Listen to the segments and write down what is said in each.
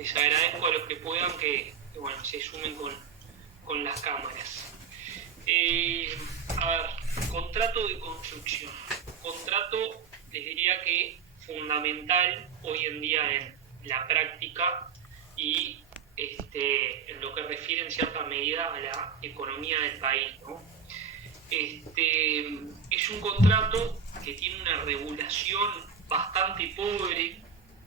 Les agradezco a los que puedan que bueno, se sumen con las cámaras. A ver, contrato de construcción. Contrato, les diría que fundamental hoy en día en la práctica y en lo que refiere en cierta medida a la economía del país, ¿no? Es un contrato que tiene una regulación bastante pobre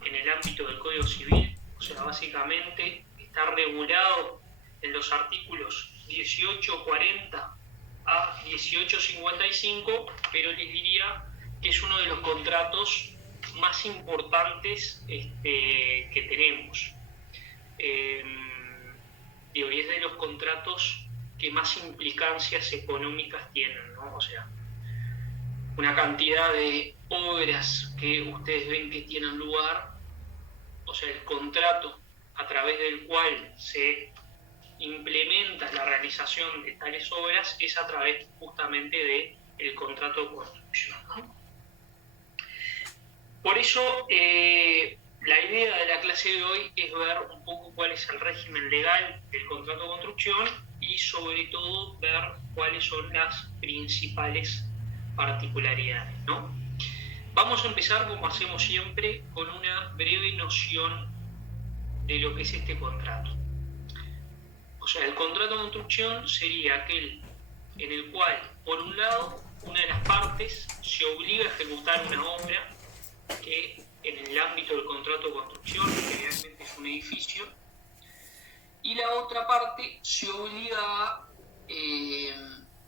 en el ámbito del Código Civil, o sea, básicamente está regulado en los artículos 1840 a 1855, pero les diría que es uno de los contratos más importantes que tenemos. Y es de los contratos que más implicancias económicas tienen, ¿no? O sea, una cantidad de obras que ustedes ven que tienen lugar, o sea, el contrato a través del cual se implementa la realización de tales obras es a través justamente del contrato de construcción, ¿no? Por eso, la idea de la clase de hoy es ver un poco cuál es el régimen legal del contrato de construcción y sobre todo ver cuáles son las principales particularidades, ¿no? Vamos a empezar, como hacemos siempre, con una breve noción de lo que es este contrato. O sea, el contrato de construcción sería aquel en el cual, por un lado, una de las partes se obliga a ejecutar una obra que en el ámbito del contrato de construcción generalmente es un edificio, y la otra parte se obliga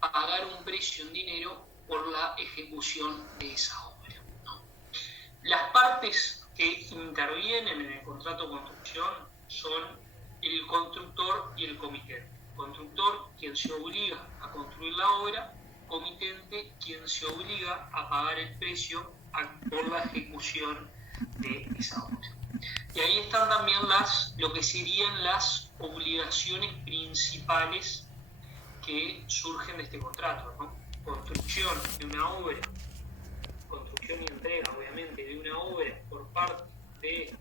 a pagar un precio en dinero por la ejecución de esa obra, ¿no? Las partes que intervienen en el contrato de construcción son el constructor y el comitente. Constructor, quien se obliga a construir la obra; comitente, quien se obliga a pagar el precio por la ejecución de esa obra. Y ahí están también lo que serían las obligaciones principales que surgen de este contrato, ¿no? Construcción de una obra, construcción y entrega, obviamente, de una obra por parte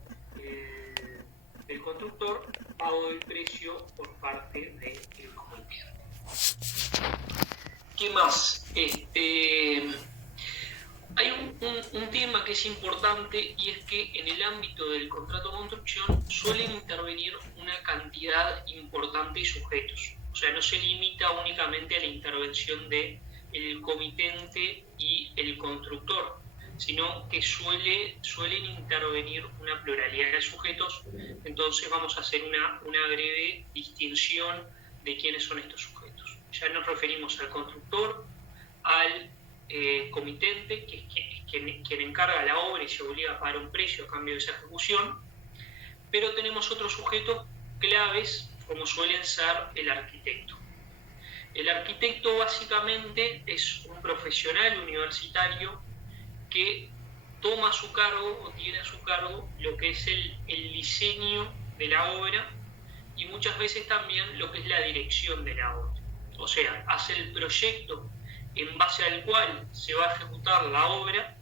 del constructor, pago del precio por parte del comitente. ¿Qué más? Hay un tema que es importante, y es que en el ámbito del contrato de construcción suelen intervenir una cantidad importante de sujetos. O sea, no se limita únicamente a la intervención del comitente y el constructor, sino que suelen intervenir una pluralidad de sujetos. Entonces vamos a hacer una breve distinción de quiénes son estos sujetos. Ya nos referimos al constructor, al comitente, que es quien encarga la obra y se obliga a pagar un precio a cambio de esa ejecución, pero tenemos otros sujetos claves, como suelen ser el arquitecto. El arquitecto básicamente es un profesional universitario que toma a su cargo o tiene a su cargo lo que es el diseño de la obra y muchas veces también lo que es la dirección de la obra. O sea, hace el proyecto en base al cual se va a ejecutar la obra,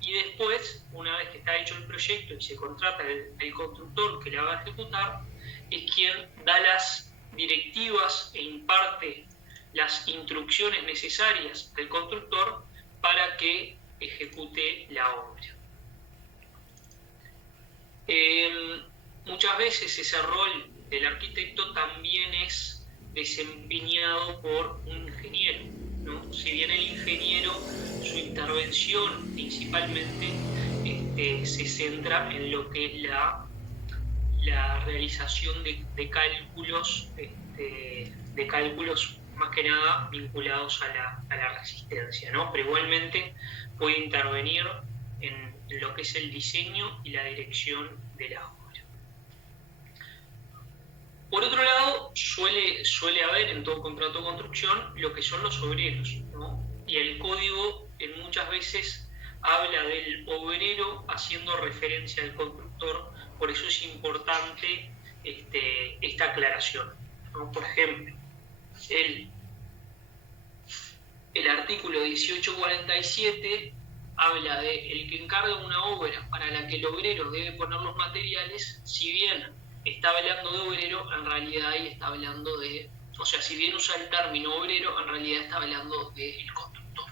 y después, una vez que está hecho el proyecto y se contrata el constructor que la va a ejecutar, es quien da las directivas e imparte las instrucciones necesarias al constructor para que ejecute la obra. Muchas veces ese rol del arquitecto también es desempeñado por un ingeniero, ¿no? Si bien el ingeniero, su intervención principalmente se centra en lo que es la realización de cálculos, de cálculos más que nada vinculados a la resistencia, ¿no? Pero igualmente puede intervenir en lo que es el diseño y la dirección de la obra. Por otro lado, suele haber en todo contrato de construcción lo que son los obreros, ¿no? Y el código muchas veces habla del obrero haciendo referencia al constructor, por eso es importante esta aclaración, ¿no? Por ejemplo, el artículo 1847 habla de el que encarga una obra para la que el obrero debe poner los materiales. Si bien está hablando de obrero, en realidad ahí está hablando de, o sea, si bien usa el término obrero, en realidad está hablando del constructor.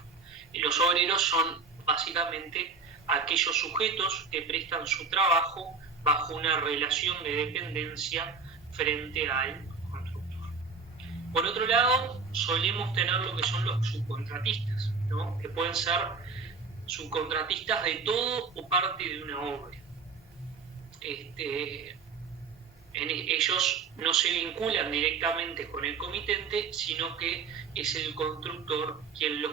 Y los obreros son básicamente aquellos sujetos que prestan su trabajo bajo una relación de dependencia frente al constructor. Por otro lado, solemos tener lo que son los subcontratistas, ¿no? Que pueden ser subcontratistas de todo o parte de una obra. Ellos no se vinculan directamente con el comitente, sino que es el constructor quien los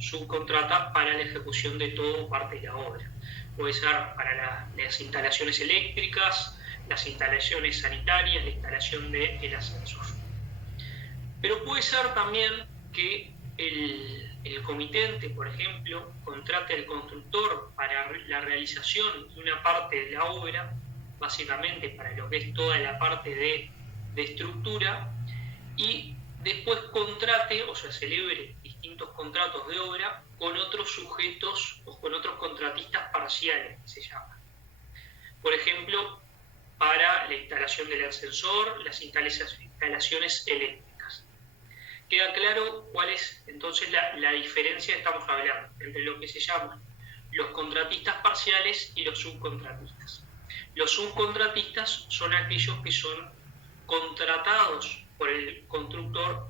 subcontrata para la ejecución de todo o parte de la obra. Puede ser para las instalaciones eléctricas, las instalaciones sanitarias, la instalación del ascensor. Pero puede ser también que el comitente, por ejemplo, contrate al constructor para la realización de una parte de la obra, básicamente para lo que es toda la parte de estructura, y después contrate, o sea, celebre distintos contratos de obra con otros sujetos o con otros contratistas parciales, que se llaman. Por ejemplo, para la instalación del ascensor, las instalaciones eléctricas. Queda claro cuál es entonces la diferencia que estamos hablando entre lo que se llaman los contratistas parciales y los subcontratistas. Los subcontratistas son aquellos que son contratados por el constructor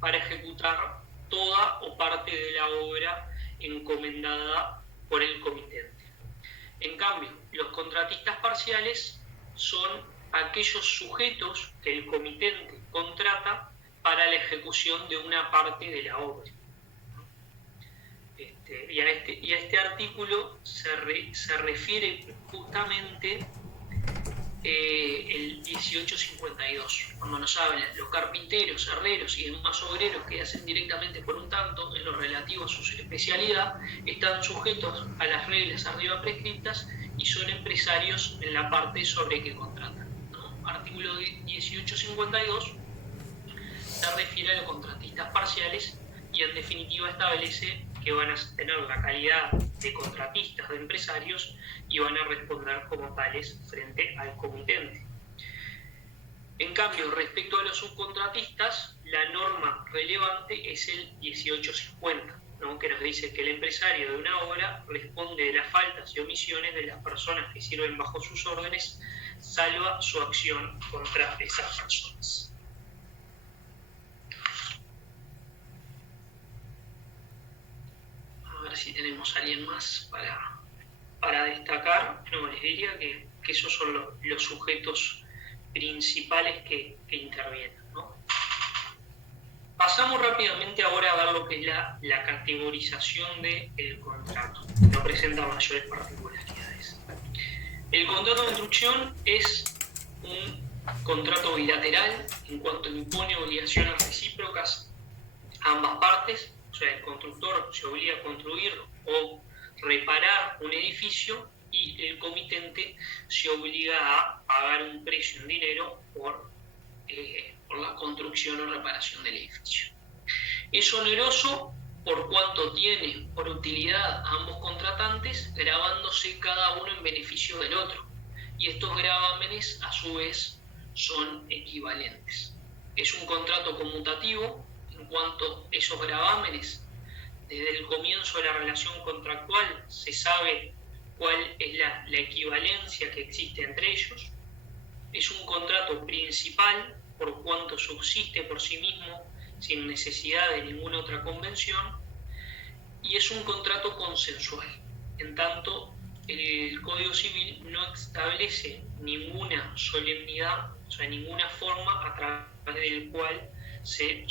para ejecutar toda o parte de la obra encomendada por el comitente. En cambio, los contratistas parciales son aquellos sujetos que el comitente contrata para la ejecución de una parte de la obra. Y a este artículo se refiere justamente el 1852, cuando nos hablan los carpinteros, herreros y demás obreros que hacen directamente por un tanto en lo relativo a su especialidad, están sujetos a las reglas arriba prescritas y son empresarios en la parte sobre que contratan, ¿no? Artículo 1852 se refiere a los contratistas parciales y en definitiva establece que van a tener la calidad de contratistas, de empresarios, y van a responder como tales frente al comitente. En cambio, respecto a los subcontratistas, la norma relevante es el 1850, ¿no? Que nos dice que el empresario de una obra responde de las faltas y omisiones de las personas que sirven bajo sus órdenes, salva su acción contra esas personas. A ver si tenemos a alguien más para destacar. No, les diría que esos son los sujetos principales que intervienen, ¿no? Pasamos rápidamente ahora a ver lo que es la categorización del contrato. No presenta mayores particularidades. El contrato de construcción es un contrato bilateral en cuanto impone obligaciones recíprocas a ambas partes. O sea, el constructor se obliga a construir o reparar un edificio y el comitente se obliga a pagar un precio en dinero por la construcción o reparación del edificio. Es oneroso por cuanto tiene por utilidad a ambos contratantes, gravándose cada uno en beneficio del otro. Y estos gravámenes, a su vez, son equivalentes. Es un contrato conmutativo en cuanto esos gravámenes, desde el comienzo de la relación contractual, se sabe cuál es la equivalencia que existe entre ellos. Es un contrato principal por cuanto subsiste por sí mismo sin necesidad de ninguna otra convención, y es un contrato consensual, en tanto el Código Civil no establece ninguna solemnidad, o sea, ninguna forma a través del cual se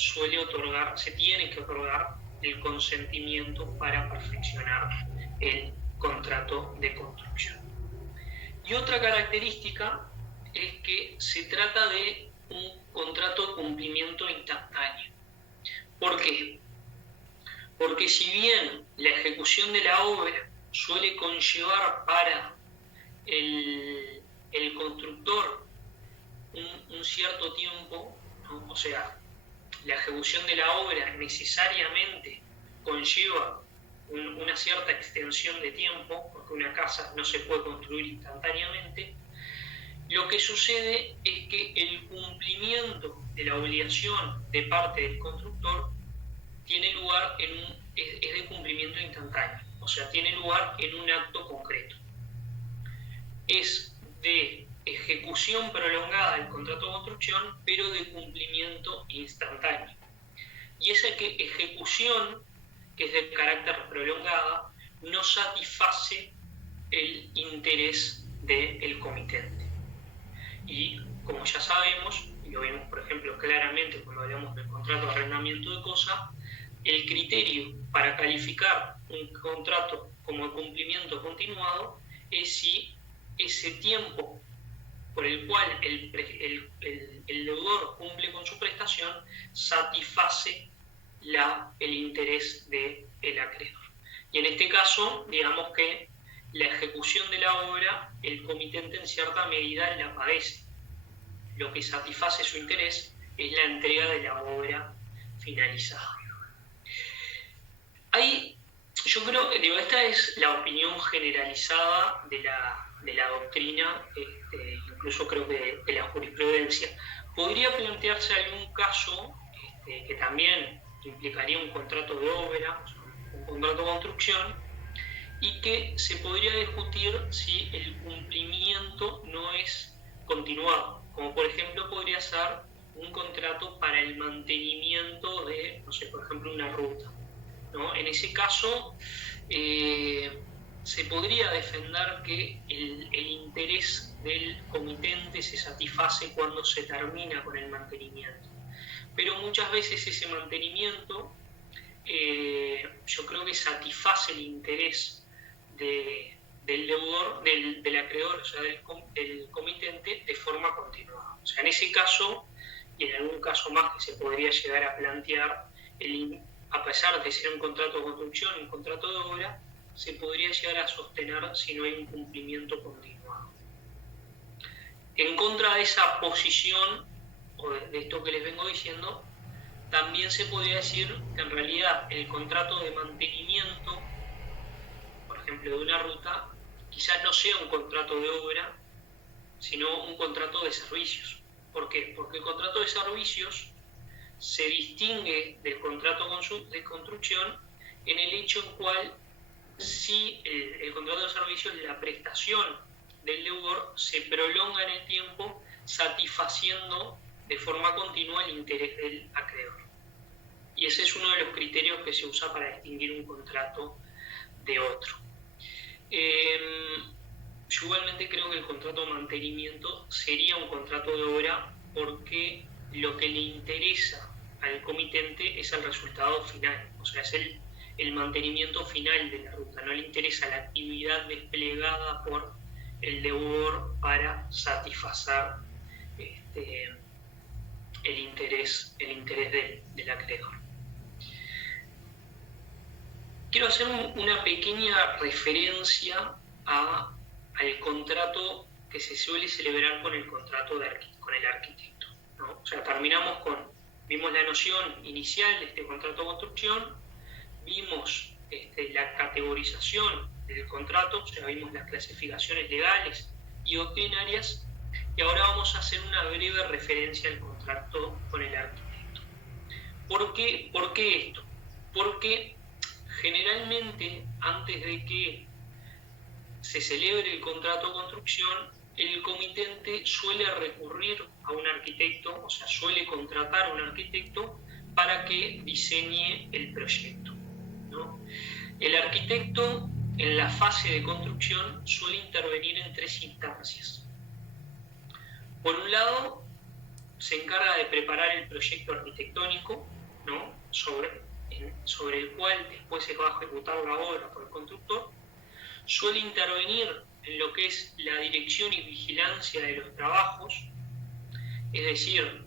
tiene que otorgar el consentimiento para perfeccionar el contrato de construcción. Y otra característica es que se trata de un contrato de cumplimiento instantáneo. ¿Por qué? Porque si bien la ejecución de la obra suele conllevar para el constructor un cierto tiempo, ¿no? O sea, la ejecución de la obra necesariamente conlleva una cierta extensión de tiempo, porque una casa no se puede construir instantáneamente. Lo que sucede es que el cumplimiento de la obligación de parte del constructor tiene lugar es de cumplimiento instantáneo, o sea, tiene lugar en un acto concreto. Es de ejecución prolongada del contrato de construcción, pero de cumplimiento instantáneo. Y esa ejecución, que es de carácter prolongada, no satisface el interés del comitente. Y como ya sabemos, y lo vimos por ejemplo claramente cuando hablamos del contrato de arrendamiento de cosa, el criterio para calificar un contrato como cumplimiento continuado es si ese tiempo por el cual el deudor cumple con su prestación satisface el interés del acreedor. Y en este caso, digamos que la ejecución de la obra, el comitente en cierta medida la padece. Lo que satisface su interés es la entrega de la obra finalizada. Yo creo que esta es la opinión generalizada de la doctrina, incluso creo que de la jurisprudencia. Podría plantearse algún caso que también implicaría un contrato de obra, un contrato de construcción, y que se podría discutir si el cumplimiento no es continuado, como por ejemplo podría ser un contrato para el mantenimiento de, no sé, por ejemplo, una ruta, ¿no? En ese caso se podría defender que el interés del comitente se satisface cuando se termina con el mantenimiento, pero muchas veces ese mantenimiento yo creo que satisface el interés del deudor, del acreedor, o sea, del comitente, de forma continuada. O sea, en ese caso, y en algún caso más que se podría llegar a plantear, a pesar de ser un contrato de construcción, un contrato de obra, se podría llegar a sostener si no hay un cumplimiento continuado. En contra de esa posición, o de esto que les vengo diciendo, también se podría decir que en realidad el contrato de mantenimiento, por ejemplo, de una ruta, quizás no sea un contrato de obra, sino un contrato de servicios. ¿Por qué? Porque el contrato de servicios se distingue del contrato de construcción en el hecho en cual si el contrato de servicios, la prestación del deudor se prolonga en el tiempo, satisfaciendo de forma continua el interés del acreedor. Y ese es uno de los criterios que se usa para distinguir un contrato de otro. Yo igualmente creo que el contrato de mantenimiento sería un contrato de obra porque lo que le interesa al comitente es el resultado final, o sea, es el mantenimiento final de la ruta, no le interesa la actividad desplegada por el deudor para satisfacer el interés del acreedor. Quiero hacer una pequeña referencia al contrato que se suele celebrar con el contrato con el arquitecto, ¿no? O sea, vimos la noción inicial de este contrato de construcción, vimos la categorización del contrato, o sea, vimos las clasificaciones legales y doctrinarias, y ahora vamos a hacer una breve referencia al contrato con el arquitecto. ¿Por qué esto? Porque generalmente, antes de que se celebre el contrato de construcción, el comitente suele recurrir a un arquitecto, o sea, suele contratar a un arquitecto para que diseñe el proyecto, ¿no? El arquitecto, en la fase de construcción, suele intervenir en 3 instancias. Por un lado, se encarga de preparar el proyecto arquitectónico, ¿no? sobre el cual después se va a ejecutar la obra por el constructor. Suele intervenir en lo que es la dirección y vigilancia de los trabajos, es decir,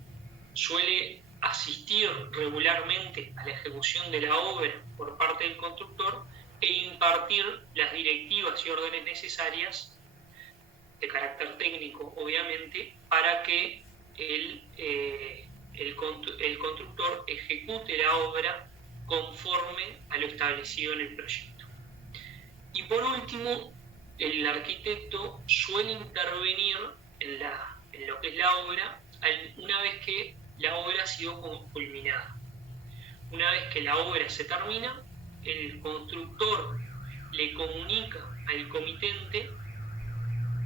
suele asistir regularmente a la ejecución de la obra por parte del constructor e impartir las directivas y órdenes necesarias, de carácter técnico obviamente, para que el constructor ejecute la obra conforme a lo establecido en el proyecto. Y por último, el arquitecto suele intervenir en lo que es la obra una vez que la obra ha sido culminada. Una vez que la obra se termina, el constructor le comunica al comitente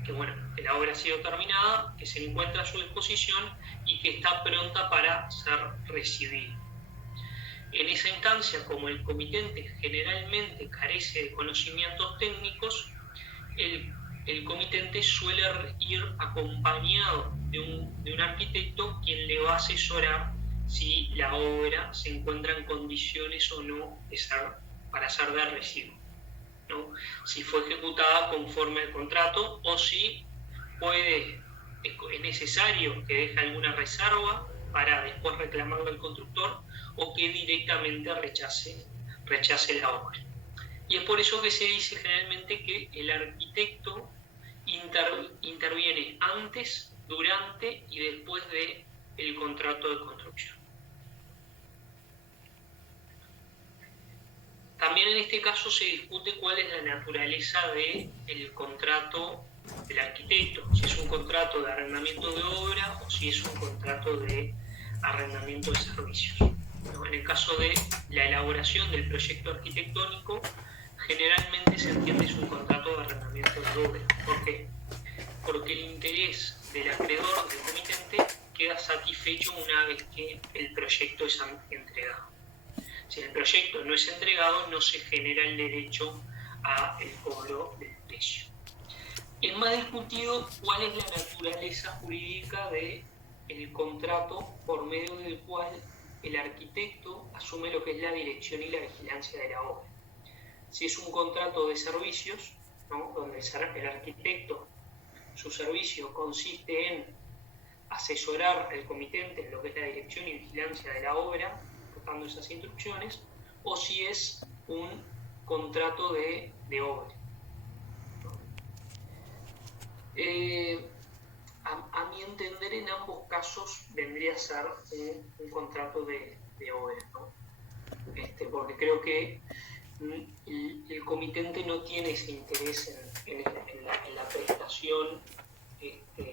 que, bueno, que la obra ha sido terminada, que se encuentra a su disposición y que está pronta para ser recibida. En esa instancia, como el comitente generalmente carece de conocimientos técnicos, el comitente suele ir acompañado de un arquitecto quien le va a asesorar si la obra se encuentra en condiciones o no para ser de recibo, ¿no? Si fue ejecutada conforme al contrato o si es necesario que deje alguna reserva para después reclamarlo al constructor o que directamente rechace la obra. Y es por eso que se dice generalmente que el arquitecto interviene antes, durante y después del contrato de construcción. También en este caso se discute cuál es la naturaleza del contrato del arquitecto, si es un contrato de arrendamiento de obra o si es un contrato de arrendamiento de servicios. En el caso de la elaboración del proyecto arquitectónico, generalmente se entiende es un contrato de arrendamiento de obra. ¿Por qué? Porque el interés del acreedor, del comitente, queda satisfecho una vez que el proyecto es entregado. Si el proyecto no es entregado, no se genera el derecho al cobro del precio. Es más discutido cuál es la naturaleza jurídica del contrato por medio del cual el arquitecto asume lo que es la dirección y la vigilancia de la obra. Si es un contrato de servicios, ¿no?, donde el arquitecto, su servicio consiste en asesorar al comitente en lo que es la dirección y vigilancia de la obra, dando esas instrucciones, o si es un contrato de obra. A mi entender, en ambos casos vendría a ser un contrato de obra, ¿no? Porque creo que el comitente no tiene ese interés en la prestación,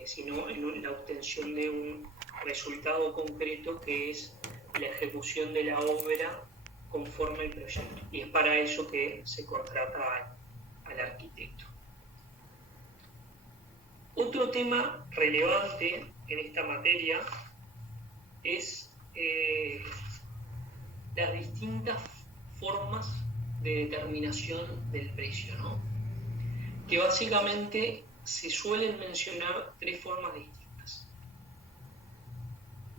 sino en la obtención de un resultado concreto que es la ejecución de la obra conforme al proyecto. Y es para eso que se contrata al arquitecto. Otro tema relevante en esta materia es las distintas formas de determinación del precio, ¿no? Que básicamente se suelen mencionar tres formas distintas.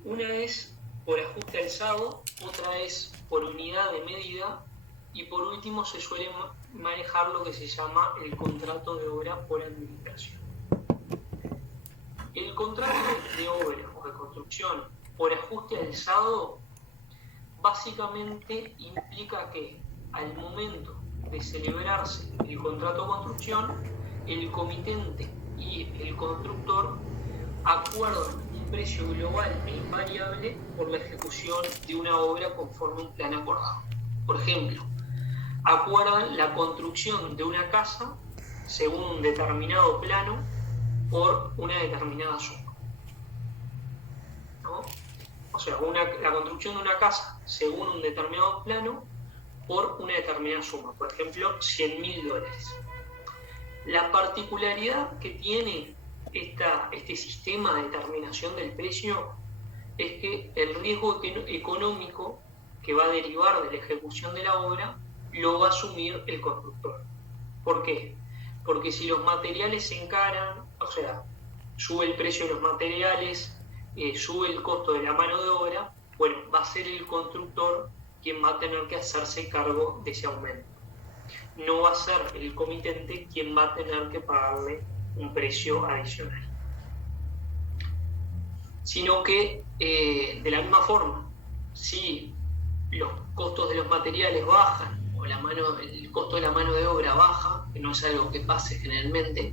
Una es por ajuste alzado, otra es por unidad de medida y por último se suele manejar lo que se llama el contrato de obra por administración. El contrato de obra o de construcción por ajuste alzado básicamente implica que al momento de celebrarse el contrato de construcción, el comitente y el constructor acuerdan un precio global e invariable por la ejecución de una obra conforme a un plan acordado. Por ejemplo, acuerdan la construcción de una casa según un determinado plano por una determinada suma, ¿no? O sea, la construcción de una casa según un determinado plano por una determinada suma, por ejemplo, $100.000. La particularidad que tiene este sistema de determinación del precio es que el riesgo económico que va a derivar de la ejecución de la obra lo va a asumir el constructor. ¿Por qué? Porque si los materiales se encaran, o sea, sube el precio de los materiales, sube el costo de la mano de obra, bueno, va a ser el constructor quien va a tener que hacerse cargo de ese aumento. No va a ser el comitente quien va a tener que pagarle un precio adicional. Sino que, de la misma forma, si los costos de los materiales bajan o el costo de la mano de obra baja, que no es algo que pase generalmente,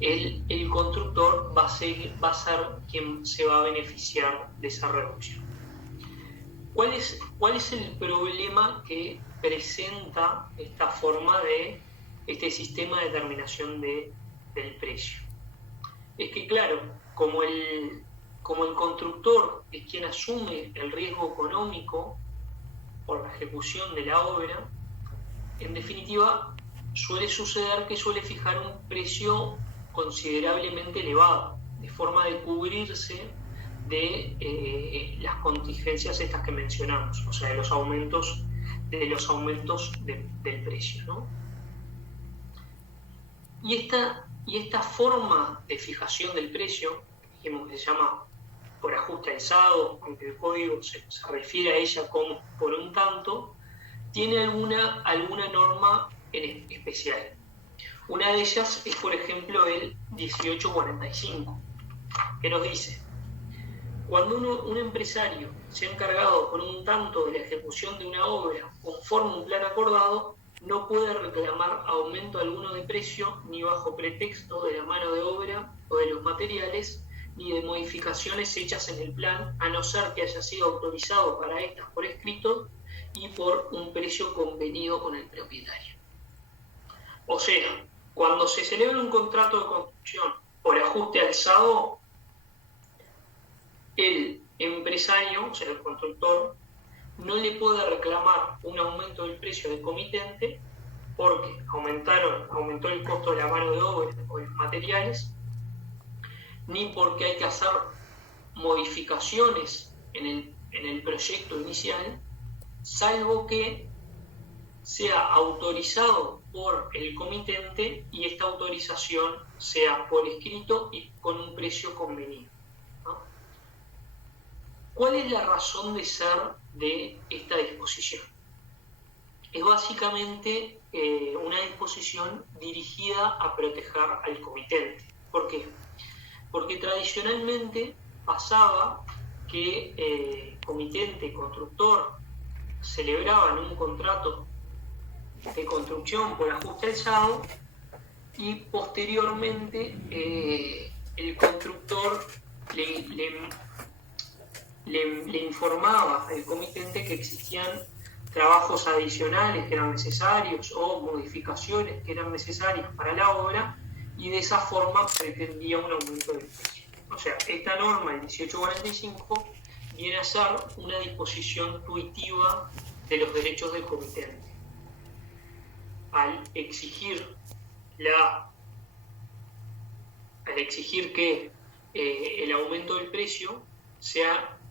el constructor va a ser quien se va a beneficiar de esa reducción. ¿Cuál es el problema que presenta esta forma de este sistema de determinación del precio? es que, claro, como el constructor es quien asume el riesgo económico por la ejecución de la obra, en definitiva, suele suceder que suele fijar un precio considerablemente elevado, de forma de cubrirse de las contingencias estas que mencionamos, o sea, de los aumentos del precio, ¿no? Y esta forma de fijación del precio, dijimos que se llama por ajuste alzado, aunque el código se refiere a ella como por un tanto, tiene alguna norma en especial. Una de ellas es, por ejemplo, el 1845, que nos dice: cuando un empresario se ha encargado por un tanto de la ejecución de una obra conforme un plan acordado, no puede reclamar aumento alguno de precio, ni bajo pretexto de la mano de obra o de los materiales, ni de modificaciones hechas en el plan, a no ser que haya sido autorizado para estas por escrito y por un precio convenido con el propietario. O sea, cuando se celebra un contrato de construcción por ajuste alzado, el empresario, o sea, el constructor, no le puede reclamar un aumento del precio del comitente porque aumentó el costo de la mano de obra o de los materiales, ni porque hay que hacer modificaciones en el proyecto inicial, salvo que sea autorizado por el comitente y esta autorización sea por escrito y con un precio convenido, ¿no? ¿Cuál es la razón de ser de esta disposición? Es básicamente una disposición dirigida a proteger al comitente. ¿Por qué? Porque tradicionalmente pasaba que comitente, constructor, celebraban un contrato de construcción por ajuste alzado y posteriormente el constructor le informaba al comitente que existían trabajos adicionales que eran necesarios o modificaciones que eran necesarias para la obra, y de esa forma pretendía un aumento del precio. O sea, esta norma, el 1845, viene a ser una disposición tuitiva de los derechos del comitente. Al exigir que el aumento del precio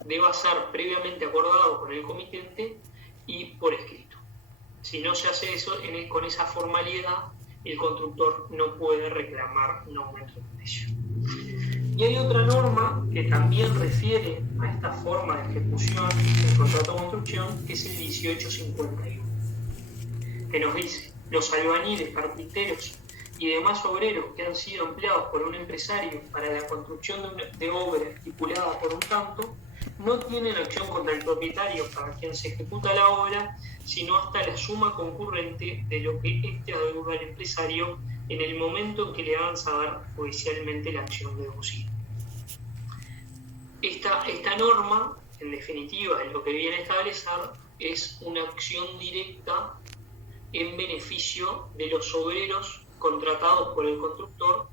deba ser previamente acordado con el comitente y por escrito. Si no se hace eso con esa formalidad, el constructor no puede reclamar un aumento del precio. Y hay otra norma que también refiere a esta forma de ejecución del contrato de construcción, que es el 1851, que nos dice: los albañiles, carpinteros y demás obreros que han sido empleados por un empresario para la construcción de obra estipulada por un tanto, no tienen acción contra el propietario para quien se ejecuta la obra, sino hasta la suma concurrente de lo que éste adeuda al empresario en el momento en que le hagan saber judicialmente la acción deducida. Esta norma, en definitiva, lo que viene a establecer es una acción directa en beneficio de los obreros contratados por el constructor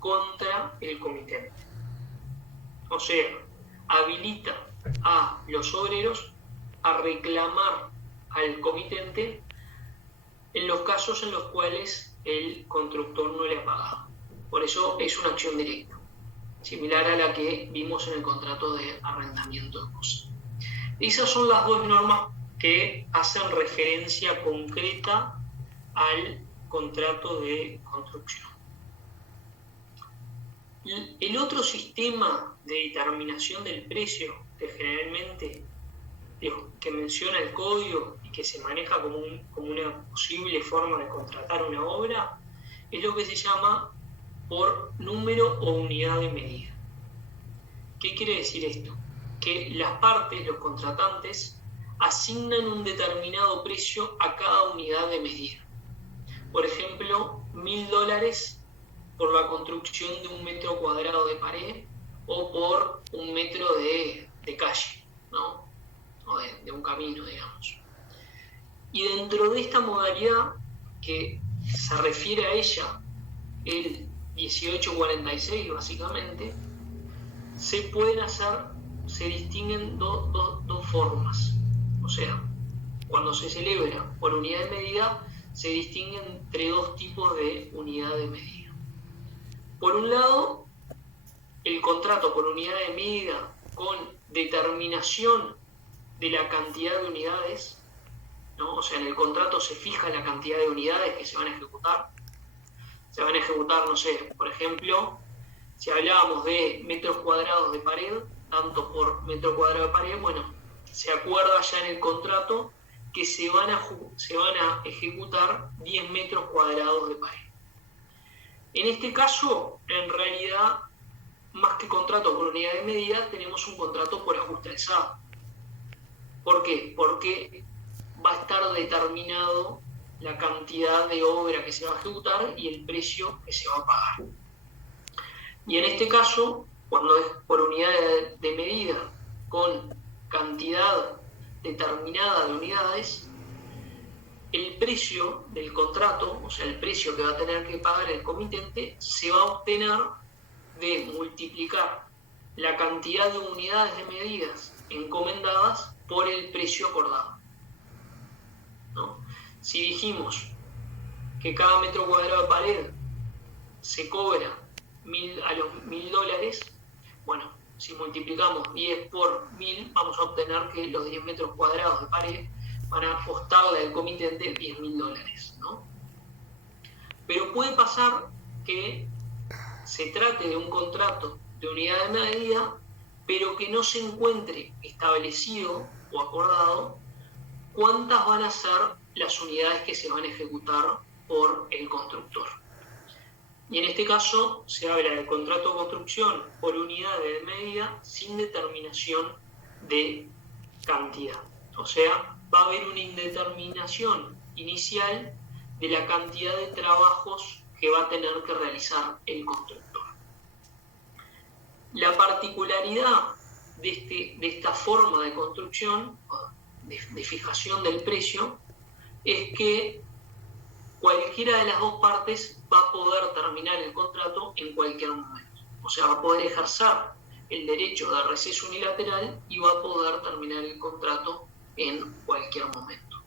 contra el comitente. O sea, habilita a los obreros a reclamar al comitente en los casos en los cuales el constructor no le ha pagado. Por eso es una acción directa, similar a la que vimos en el contrato de arrendamiento de cosas. Esas son las dos normas que hacen referencia concreta al contrato de construcción. El otro sistema de determinación del precio que generalmente que menciona el código y que se maneja como una posible forma de contratar una obra es lo que se llama por número o unidad de medida. ¿Qué quiere decir esto? Que las partes, los contratantes, asignan un determinado precio a cada unidad de medida. Por ejemplo, $1.000 por la construcción de 1 metro cuadrado de pared o por 1 metro de calle, ¿no? O de un camino, digamos. Y dentro de esta modalidad, que se refiere a ella el 1846 básicamente, se distinguen dos formas. O sea, cuando se celebra por unidad de medida, se distinguen entre dos tipos de unidad de medida. Por un lado, el contrato por unidad de medida con determinación de la cantidad de unidades, ¿no? O sea, en el contrato se fija la cantidad de unidades que se van a ejecutar. Se van a ejecutar, no sé, por ejemplo, si hablábamos de metros cuadrados de pared, tanto por metro cuadrado de pared, bueno, se acuerda ya en el contrato que se van a ejecutar 10 metros cuadrados de pared. En este caso, en realidad, más que contrato por unidad de medida, tenemos un contrato por ajuste alzado. ¿Por qué? Porque va a estar determinado la cantidad de obra que se va a ejecutar y el precio que se va a pagar. Y en este caso, cuando es por unidad de medida con cantidad determinada de unidades, el precio del contrato, o sea, el precio que va a tener que pagar el comitente, se va a obtener de multiplicar la cantidad de unidades de medidas encomendadas por el precio acordado, ¿no? Si dijimos que cada metro cuadrado de pared se cobra a los $1.000, bueno, si multiplicamos 10 por 1.000, vamos a obtener que los 10 metros cuadrados de pared van a costarle al comitente $10.000, ¿no? Pero puede pasar que se trate de un contrato de unidad de medida, pero que no se encuentre establecido o acordado cuántas van a ser las unidades que se van a ejecutar por el constructor. Y en este caso se habla de contrato de construcción por unidad de medida sin determinación de cantidad. O sea, va a haber una indeterminación inicial de la cantidad de trabajos que va a tener que realizar el constructor. La particularidad de esta forma de construcción, de fijación del precio, es que cualquiera de las dos partes va a poder terminar el contrato en cualquier momento. O sea, va a poder ejercer el derecho de receso unilateral y va a poder terminar el contrato en cualquier momento.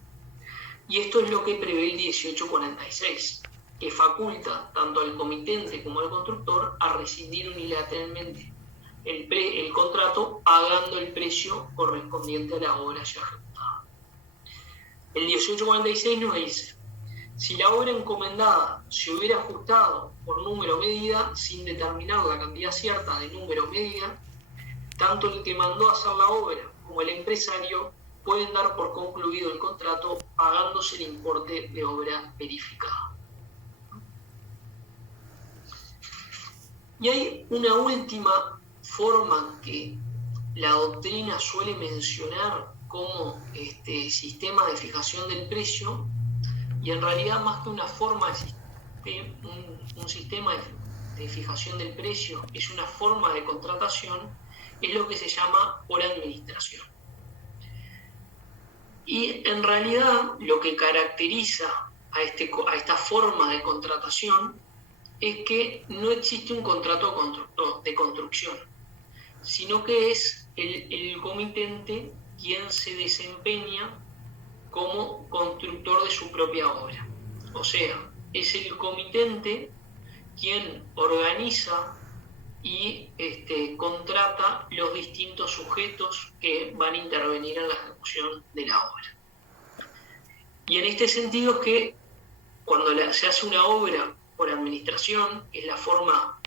Y esto es lo que prevé el 1846, que faculta tanto al comitente como al constructor a rescindir unilateralmente el contrato pagando el precio correspondiente a la obra ya ejecutada. El 1846 nos dice: si la obra encomendada se hubiera ajustado por número o medida sin determinar la cantidad cierta de número o medida, tanto el que mandó hacer la obra como el empresario pueden dar por concluido el contrato pagándose el importe de obra verificada. Y hay una última forma que la doctrina suele mencionar como sistema de fijación del precio, y en realidad más que una forma de un sistema de fijación del precio, es una forma de contratación, es lo que se llama por administración. Y en realidad lo que caracteriza a esta forma de contratación es que no existe un contrato de construcción, sino que es el comitente quien se desempeña como constructor de su propia obra. O sea, es el comitente quien organiza y contrata los distintos sujetos que van a intervenir en la ejecución de la obra. Y en este sentido es que cuando se hace una obra por administración, que es la forma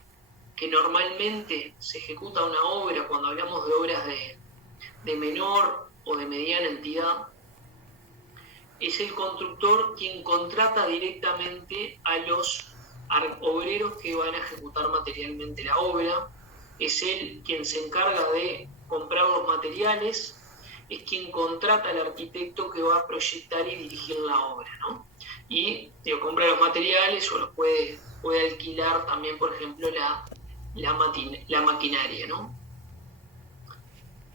que normalmente se ejecuta una obra cuando hablamos de obras de menor o de mediana entidad, es el constructor quien contrata directamente a los obreros que van a ejecutar materialmente la obra, es él quien se encarga de comprar los materiales, es quien contrata al arquitecto que va a proyectar y dirigir la obra, ¿no? Y compra los materiales o los puede alquilar también, por ejemplo, la maquinaria, ¿no?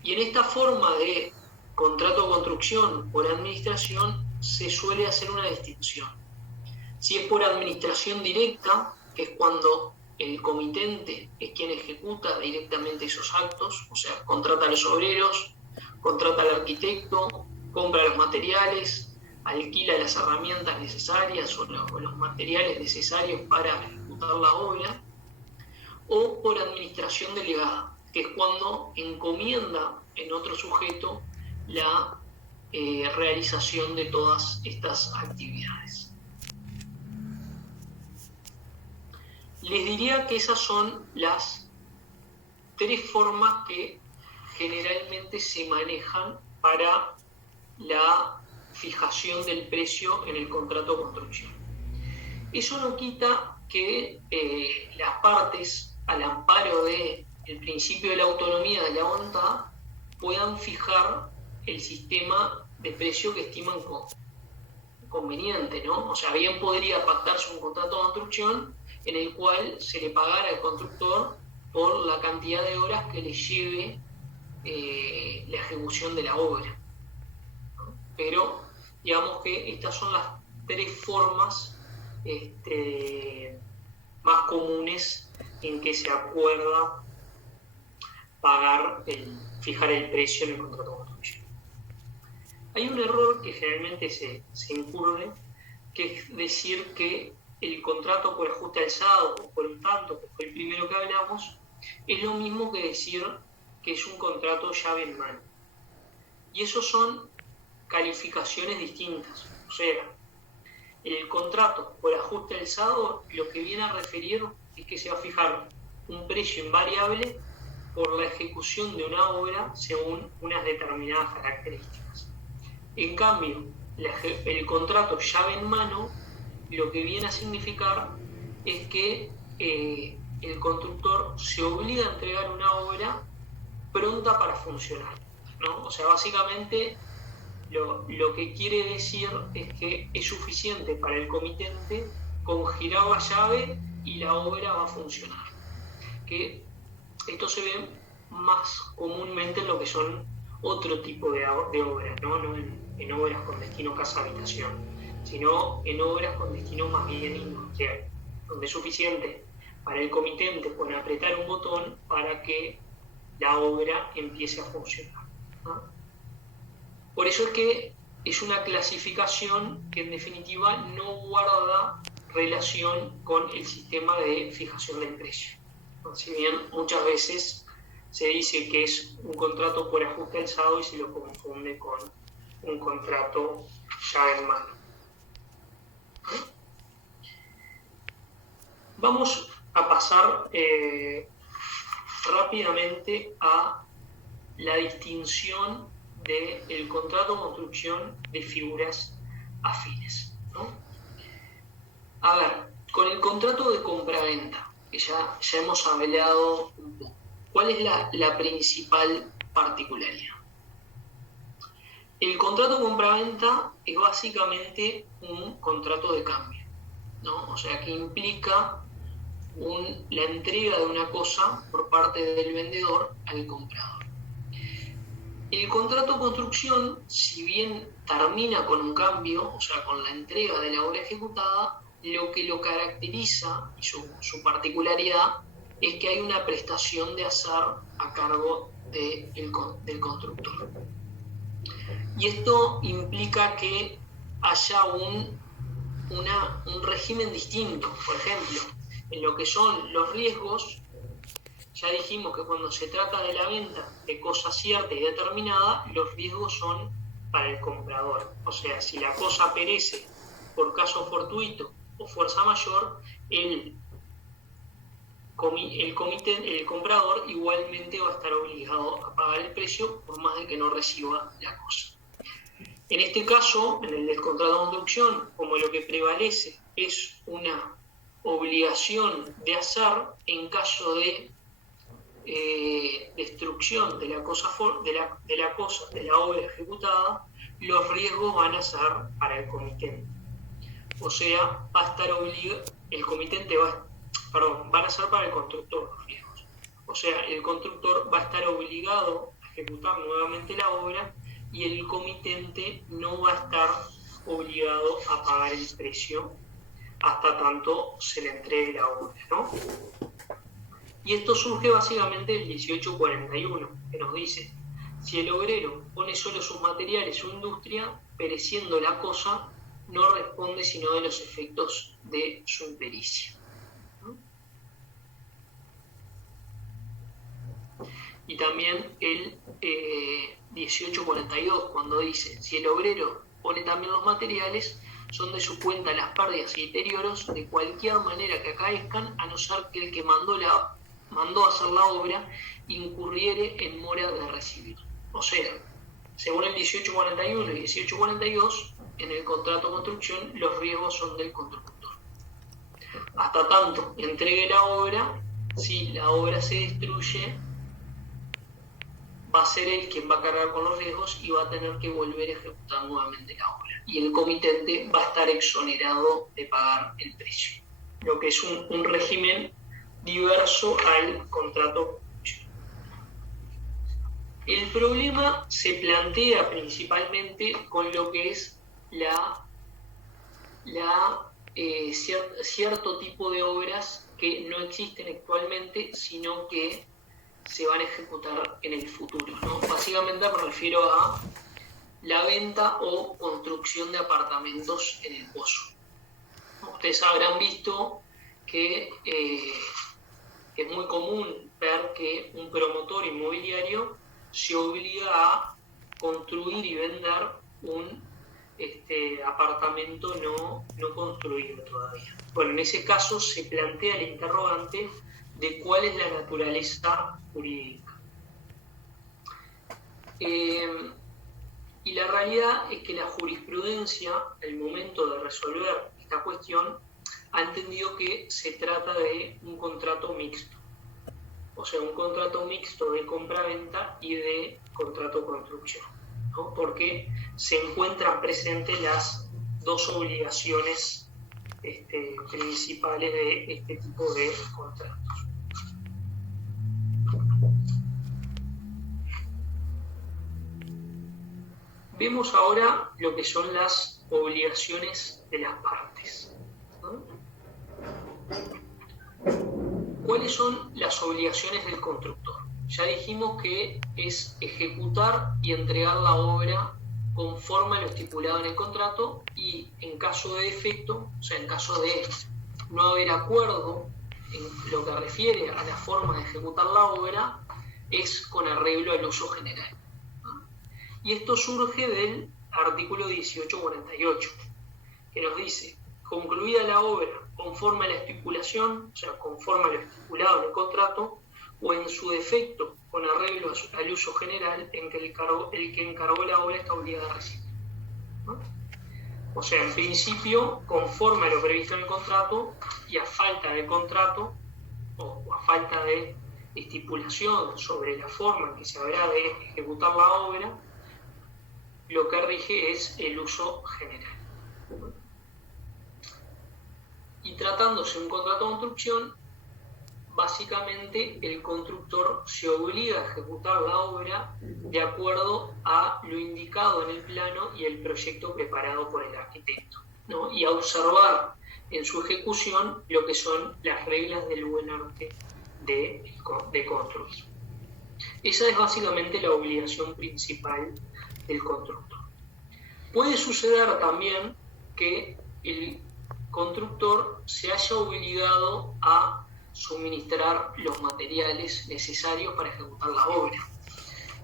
Y en esta forma de contrato de construcción por administración se suele hacer una distinción. Si es por administración directa, que es cuando el comitente es quien ejecuta directamente esos actos, o sea, contrata a los obreros, contrata al arquitecto, compra los materiales, alquila las herramientas necesarias o los materiales necesarios para ejecutar la obra, o por administración delegada, que es cuando encomienda en otro sujeto la realización de todas estas actividades. Les diría que esas son las 3 formas que generalmente se manejan para la fijación del precio en el contrato de construcción. Eso no quita que las partes, al amparo del principio de la autonomía de la voluntad, puedan fijar el sistema de precio que estiman conveniente, ¿no? O sea, bien podría pactarse un contrato de construcción en el cual se le pagara al constructor por la cantidad de horas que le lleve la ejecución de la obra, ¿no? Pero digamos que estas son las 3 formas más comunes en que se acuerda fijar el precio en el contrato de construcción. Hay un error que generalmente se incurre, que es decir que el contrato por ajuste alzado o por un tanto, que fue el primero que hablamos, es lo mismo que decir que es un contrato llave en mano. Y eso son calificaciones distintas. O sea, el contrato por ajuste alzado lo que viene a referir es que se va a fijar un precio invariable por la ejecución de una obra según unas determinadas características. En cambio, el contrato llave en mano lo que viene a significar es que el constructor se obliga a entregar una obra pronta para funcionar, ¿no? O sea, básicamente lo que quiere decir es que es suficiente para el comitente con girar la llave y la obra va a funcionar. Que esto se ve más comúnmente en lo que son otro tipo de obras, ¿no? No en obras con destino casa-habitación, sino en obras con destino más bien industrial, donde es suficiente para el comitente con apretar un botón para que la obra empiece a funcionar, ¿no? Por eso es que es una clasificación que en definitiva no guarda relación con el sistema de fijación del precio. Si bien muchas veces se dice que es un contrato por ajuste alzado y se lo confunde con un contrato llave en mano. Vamos a pasar rápidamente a la distinción del contrato de construcción de figuras afines, ¿no? A ver, con el contrato de compraventa, que ya hemos hablado un poco, ¿cuál es la principal particularidad? El contrato de compraventa es básicamente un contrato de cambio, ¿no? O sea, que implica la entrega de una cosa por parte del vendedor al comprador. El contrato de construcción, si bien termina con un cambio, o sea, con la entrega de la obra ejecutada, lo que lo caracteriza y su particularidad es que hay una prestación de hacer a cargo del constructor. Y esto implica que haya un régimen distinto. Por ejemplo, en lo que son los riesgos, ya dijimos que cuando se trata de la venta de cosa cierta y determinada, los riesgos son para el comprador. O sea, si la cosa perece por caso fortuito o fuerza mayor, el comprador igualmente va a estar obligado a pagar el precio por más de que no reciba la cosa. En este caso, en el del contrato de construcción, como lo que prevalece es una obligación de hacer en caso de destrucción de la obra ejecutada, los riesgos van a ser para el comitente. O sea, van a ser para el constructor los riesgos. O sea, el constructor va a estar obligado a ejecutar nuevamente la obra y el comitente no va a estar obligado a pagar el precio hasta tanto se le entregue la obra, ¿no? Y esto surge básicamente del 1841, que nos dice: si el obrero pone solo sus materiales su industria, pereciendo la cosa, no responde sino de los efectos de su impericia. Y también el 1842, cuando dice: si el obrero pone también los materiales, son de su cuenta las pérdidas y deterioros de cualquier manera que acaezcan, a no ser que el que mandó a hacer la obra incurriere en mora de recibir. O sea, según el 1841 y 1842, en el contrato de construcción los riesgos son del constructor. Hasta tanto entregue la obra, si la obra se destruye, va a ser él quien va a cargar con los riesgos y va a tener que volver a ejecutar nuevamente la obra. Y el comitente va a estar exonerado de pagar el precio. Lo que es un régimen diverso al contrato. El problema se plantea principalmente con lo que es cierto tipo de obras que no existen actualmente, sino que se van a ejecutar en el futuro, ¿no? Básicamente me refiero a la venta o construcción de apartamentos en el pozo. Ustedes habrán visto que es muy común ver que un promotor inmobiliario se obliga a construir y vender un apartamento no construido todavía. Bueno, en ese caso se plantea el interrogante de cuál es la naturaleza jurídica. Y la realidad es que la jurisprudencia, al momento de resolver esta cuestión, ha entendido que se trata de un contrato mixto. O sea, un contrato mixto de compra-venta y de contrato construcción, ¿no? Porque se encuentran presentes las dos obligaciones principales de este tipo de contratos. Vemos ahora lo que son las obligaciones de las partes, ¿no? ¿Cuáles son las obligaciones del constructor? Ya dijimos que es ejecutar y entregar la obra conforme a lo estipulado en el contrato, y en caso de defecto, o sea, en caso de no haber acuerdo en lo que refiere a la forma de ejecutar la obra, es con arreglo al uso general. Y esto surge del artículo 1848, que nos dice: concluida la obra conforme a la estipulación, o sea, conforme a lo estipulado en el contrato, o en su defecto con arreglo al uso general, en que el que encargó la obra está obligado a recibir, ¿no? O sea, en principio, conforme a lo previsto en el contrato, y a falta de contrato, o a falta de estipulación sobre la forma en que se habrá de ejecutar la obra, lo que rige es el uso general. Y tratándose de un contrato de construcción, básicamente el constructor se obliga a ejecutar la obra de acuerdo a lo indicado en el plano y el proyecto preparado por el arquitecto, ¿no? Y a observar en su ejecución lo que son las reglas del buen arte de construir. Esa es básicamente la obligación principal del constructor. Puede suceder también que el constructor se haya obligado a suministrar los materiales necesarios para ejecutar la obra.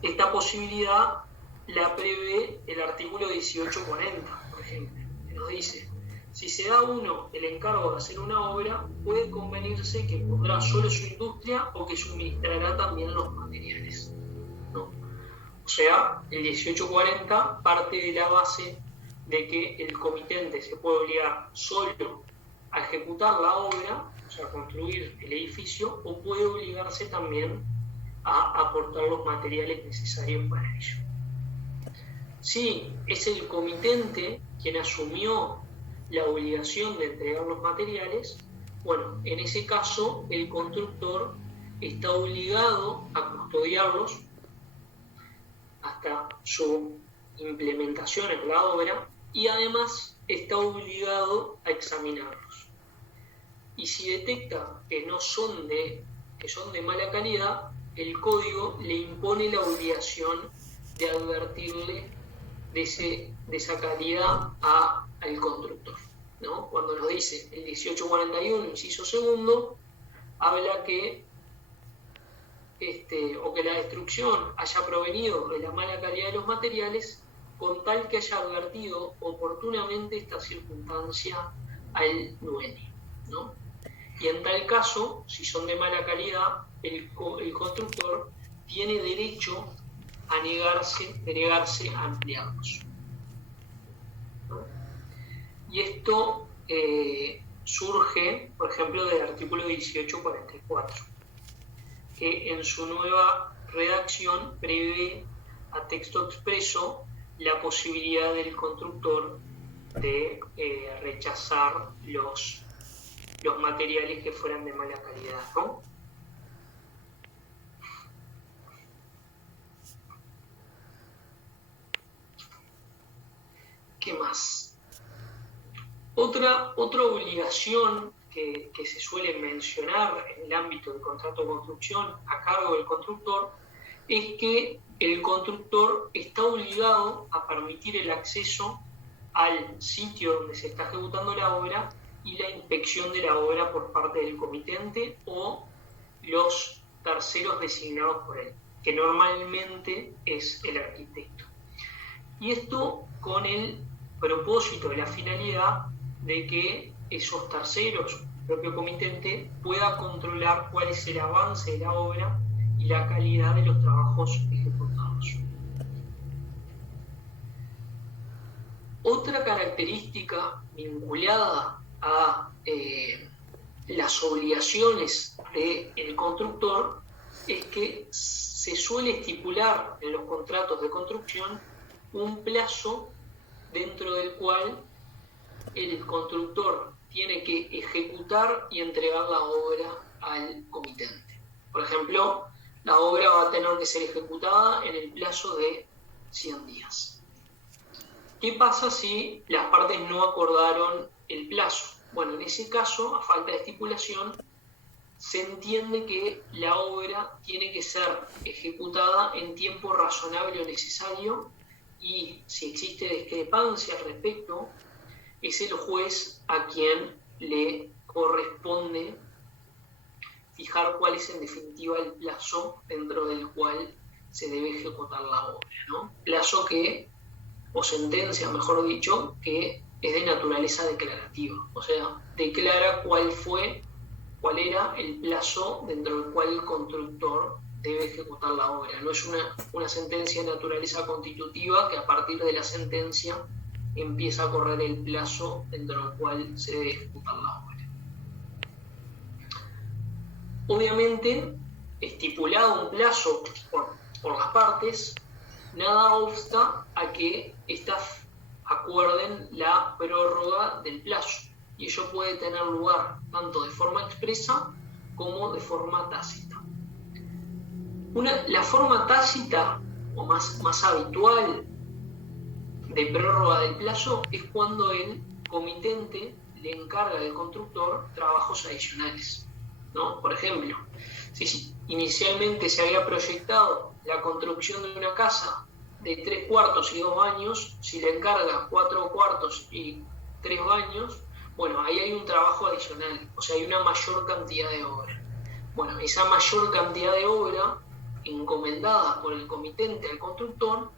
Esta posibilidad la prevé el artículo 1840, por ejemplo, que nos dice: si se da a uno el encargo de hacer una obra, puede convenirse que pondrá solo su industria o que suministrará también los materiales, ¿no? O sea, el 1840 parte de la base de que el comitente se puede obligar solo a ejecutar la obra, o sea, a construir el edificio, o puede obligarse también a aportar los materiales necesarios para ello. Si es el comitente quien asumió la obligación de entregar los materiales, bueno, en ese caso el constructor está obligado a custodiarlos hasta su implementación en la obra, y además está obligado a examinarlos. Y si detecta que no son de que son de mala calidad, el código le impone la obligación de advertirle de esa calidad al constructor, ¿no? Cuando nos dice el 1841, inciso segundo, habla que o que la destrucción haya provenido de la mala calidad de los materiales, con tal que haya advertido oportunamente esta circunstancia al dueño, ¿no? Y en tal caso, si son de mala calidad, el constructor tiene derecho a negarse a emplearlos, ¿no? Y esto surge, por ejemplo, del artículo 1844, que en su nueva redacción prevé a texto expreso la posibilidad del constructor de rechazar los materiales que fueran de mala calidad, ¿no? ¿Qué más? Otra obligación que se suele mencionar en el ámbito del contrato de construcción a cargo del constructor es que el constructor está obligado a permitir el acceso al sitio donde se está ejecutando la obra y la inspección de la obra por parte del comitente o los terceros designados por él, que normalmente es el arquitecto. Y esto con el propósito, la finalidad de que esos terceros, el propio comitente, pueda controlar cuál es el avance de la obra y la calidad de los trabajos ejecutados. Otra característica vinculada a las obligaciones del constructor es que se suele estipular en los contratos de construcción un plazo dentro del cual el constructor tiene que ejecutar y entregar la obra al comitente. Por ejemplo, la obra va a tener que ser ejecutada en el plazo de 100 días. ¿Qué pasa si las partes no acordaron el plazo? Bueno, en ese caso, a falta de estipulación, se entiende que la obra tiene que ser ejecutada en tiempo razonable o necesario, y si existe discrepancia al respecto, es el juez a quien le corresponde fijar cuál es en definitiva el plazo dentro del cual se debe ejecutar la obra, ¿no? Plazo o sentencia, mejor dicho, que es de naturaleza declarativa, o sea, declara cuál era el plazo dentro del cual el constructor debe ejecutar la obra. No es una sentencia de naturaleza constitutiva que a partir de la sentencia empieza a correr el plazo dentro del cual se debe ejecutar la obra. Obviamente, estipulado un plazo por las partes, nada obsta a que éstas acuerden la prórroga del plazo, y ello puede tener lugar tanto de forma expresa como de forma tácita. La forma tácita, o más habitual, de prórroga del plazo es cuando el comitente le encarga al constructor trabajos adicionales, ¿no? Por ejemplo, si inicialmente se había proyectado la construcción de una casa de 3 cuartos y 2 baños, si le encarga 4 cuartos y 3 baños, bueno, ahí hay un trabajo adicional, o sea, hay una mayor cantidad de obra. Bueno, esa mayor cantidad de obra encomendada por el comitente al constructor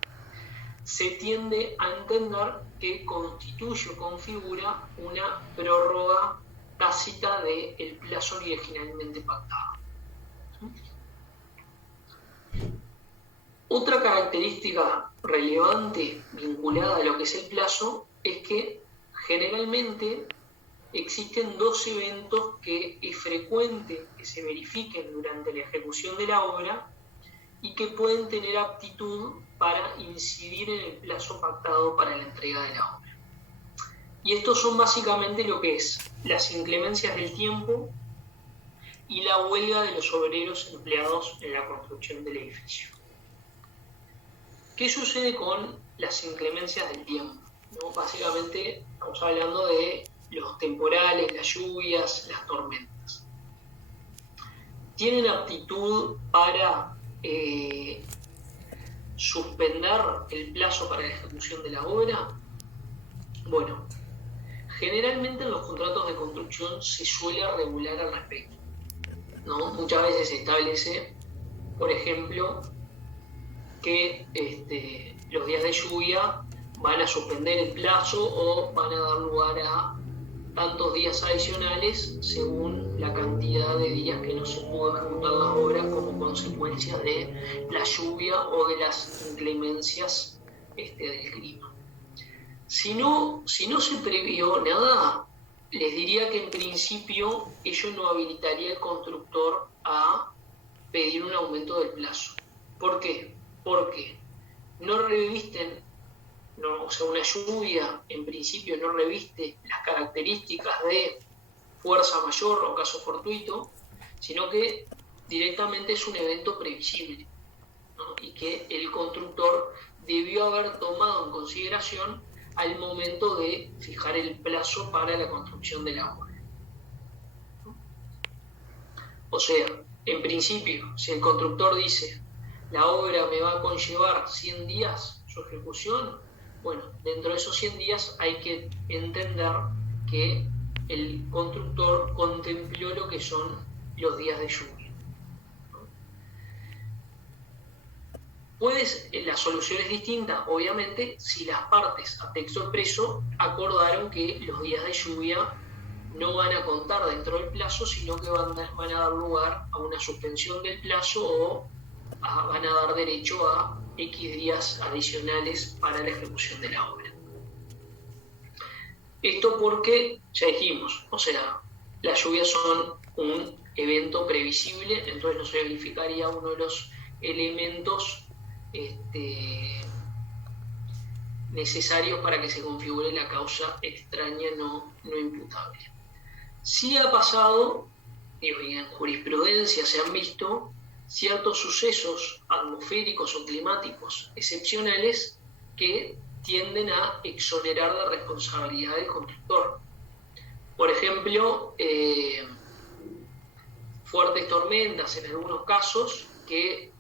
se tiende a entender que constituye o configura una prórroga tácita del plazo originalmente pactado. Otra característica relevante vinculada a lo que es el plazo es que generalmente existen 2 eventos que es frecuente que se verifiquen durante la ejecución de la obra y que pueden tener aptitud para incidir en el plazo pactado para la entrega de la obra. Y estos son básicamente lo que es las inclemencias del tiempo y la huelga de los obreros empleados en la construcción del edificio. ¿Qué sucede con las inclemencias del tiempo? ¿No? Básicamente estamos hablando de los temporales, las lluvias, las tormentas. ¿tienen aptitud para suspender el plazo para la ejecución de la obra? Bueno, generalmente en los contratos de construcción se suele regular al respecto, ¿no? Muchas veces se establece, por ejemplo, que los días de lluvia van a suspender el plazo o van a dar lugar a tantos días adicionales según la cantidad de días que no se pudo ejecutar la obra como consecuencia de la lluvia o de las inclemencias del clima. Si no se previó nada, les diría que en principio ello no habilitaría al constructor a pedir un aumento del plazo. ¿Por qué? Porque no revisten, o sea, una lluvia en principio no reviste las características de fuerza mayor o caso fortuito, sino que directamente es un evento previsible, ¿no? Y que el constructor debió haber tomado en consideración al momento de fijar el plazo para la construcción de la obra. O sea, en principio, si el constructor dice la obra me va a conllevar 100 días su ejecución, bueno, dentro de esos 100 días hay que entender que el constructor contempló lo que son los días de lluvia. La solución es distinta, obviamente, si las partes a texto expreso acordaron que los días de lluvia no van a contar dentro del plazo, sino que van a dar lugar a una suspensión del plazo o van a dar derecho a X días adicionales para la ejecución de la obra. Esto porque, ya dijimos, o sea, las lluvias son un evento previsible, entonces no se verificaría uno de los elementos necesarios para que se configure la causa extraña no imputable. Sí ha pasado, y en jurisprudencia se han visto ciertos sucesos atmosféricos o climáticos excepcionales que tienden a exonerar la responsabilidad del constructor. Por ejemplo, fuertes tormentas en algunos casos que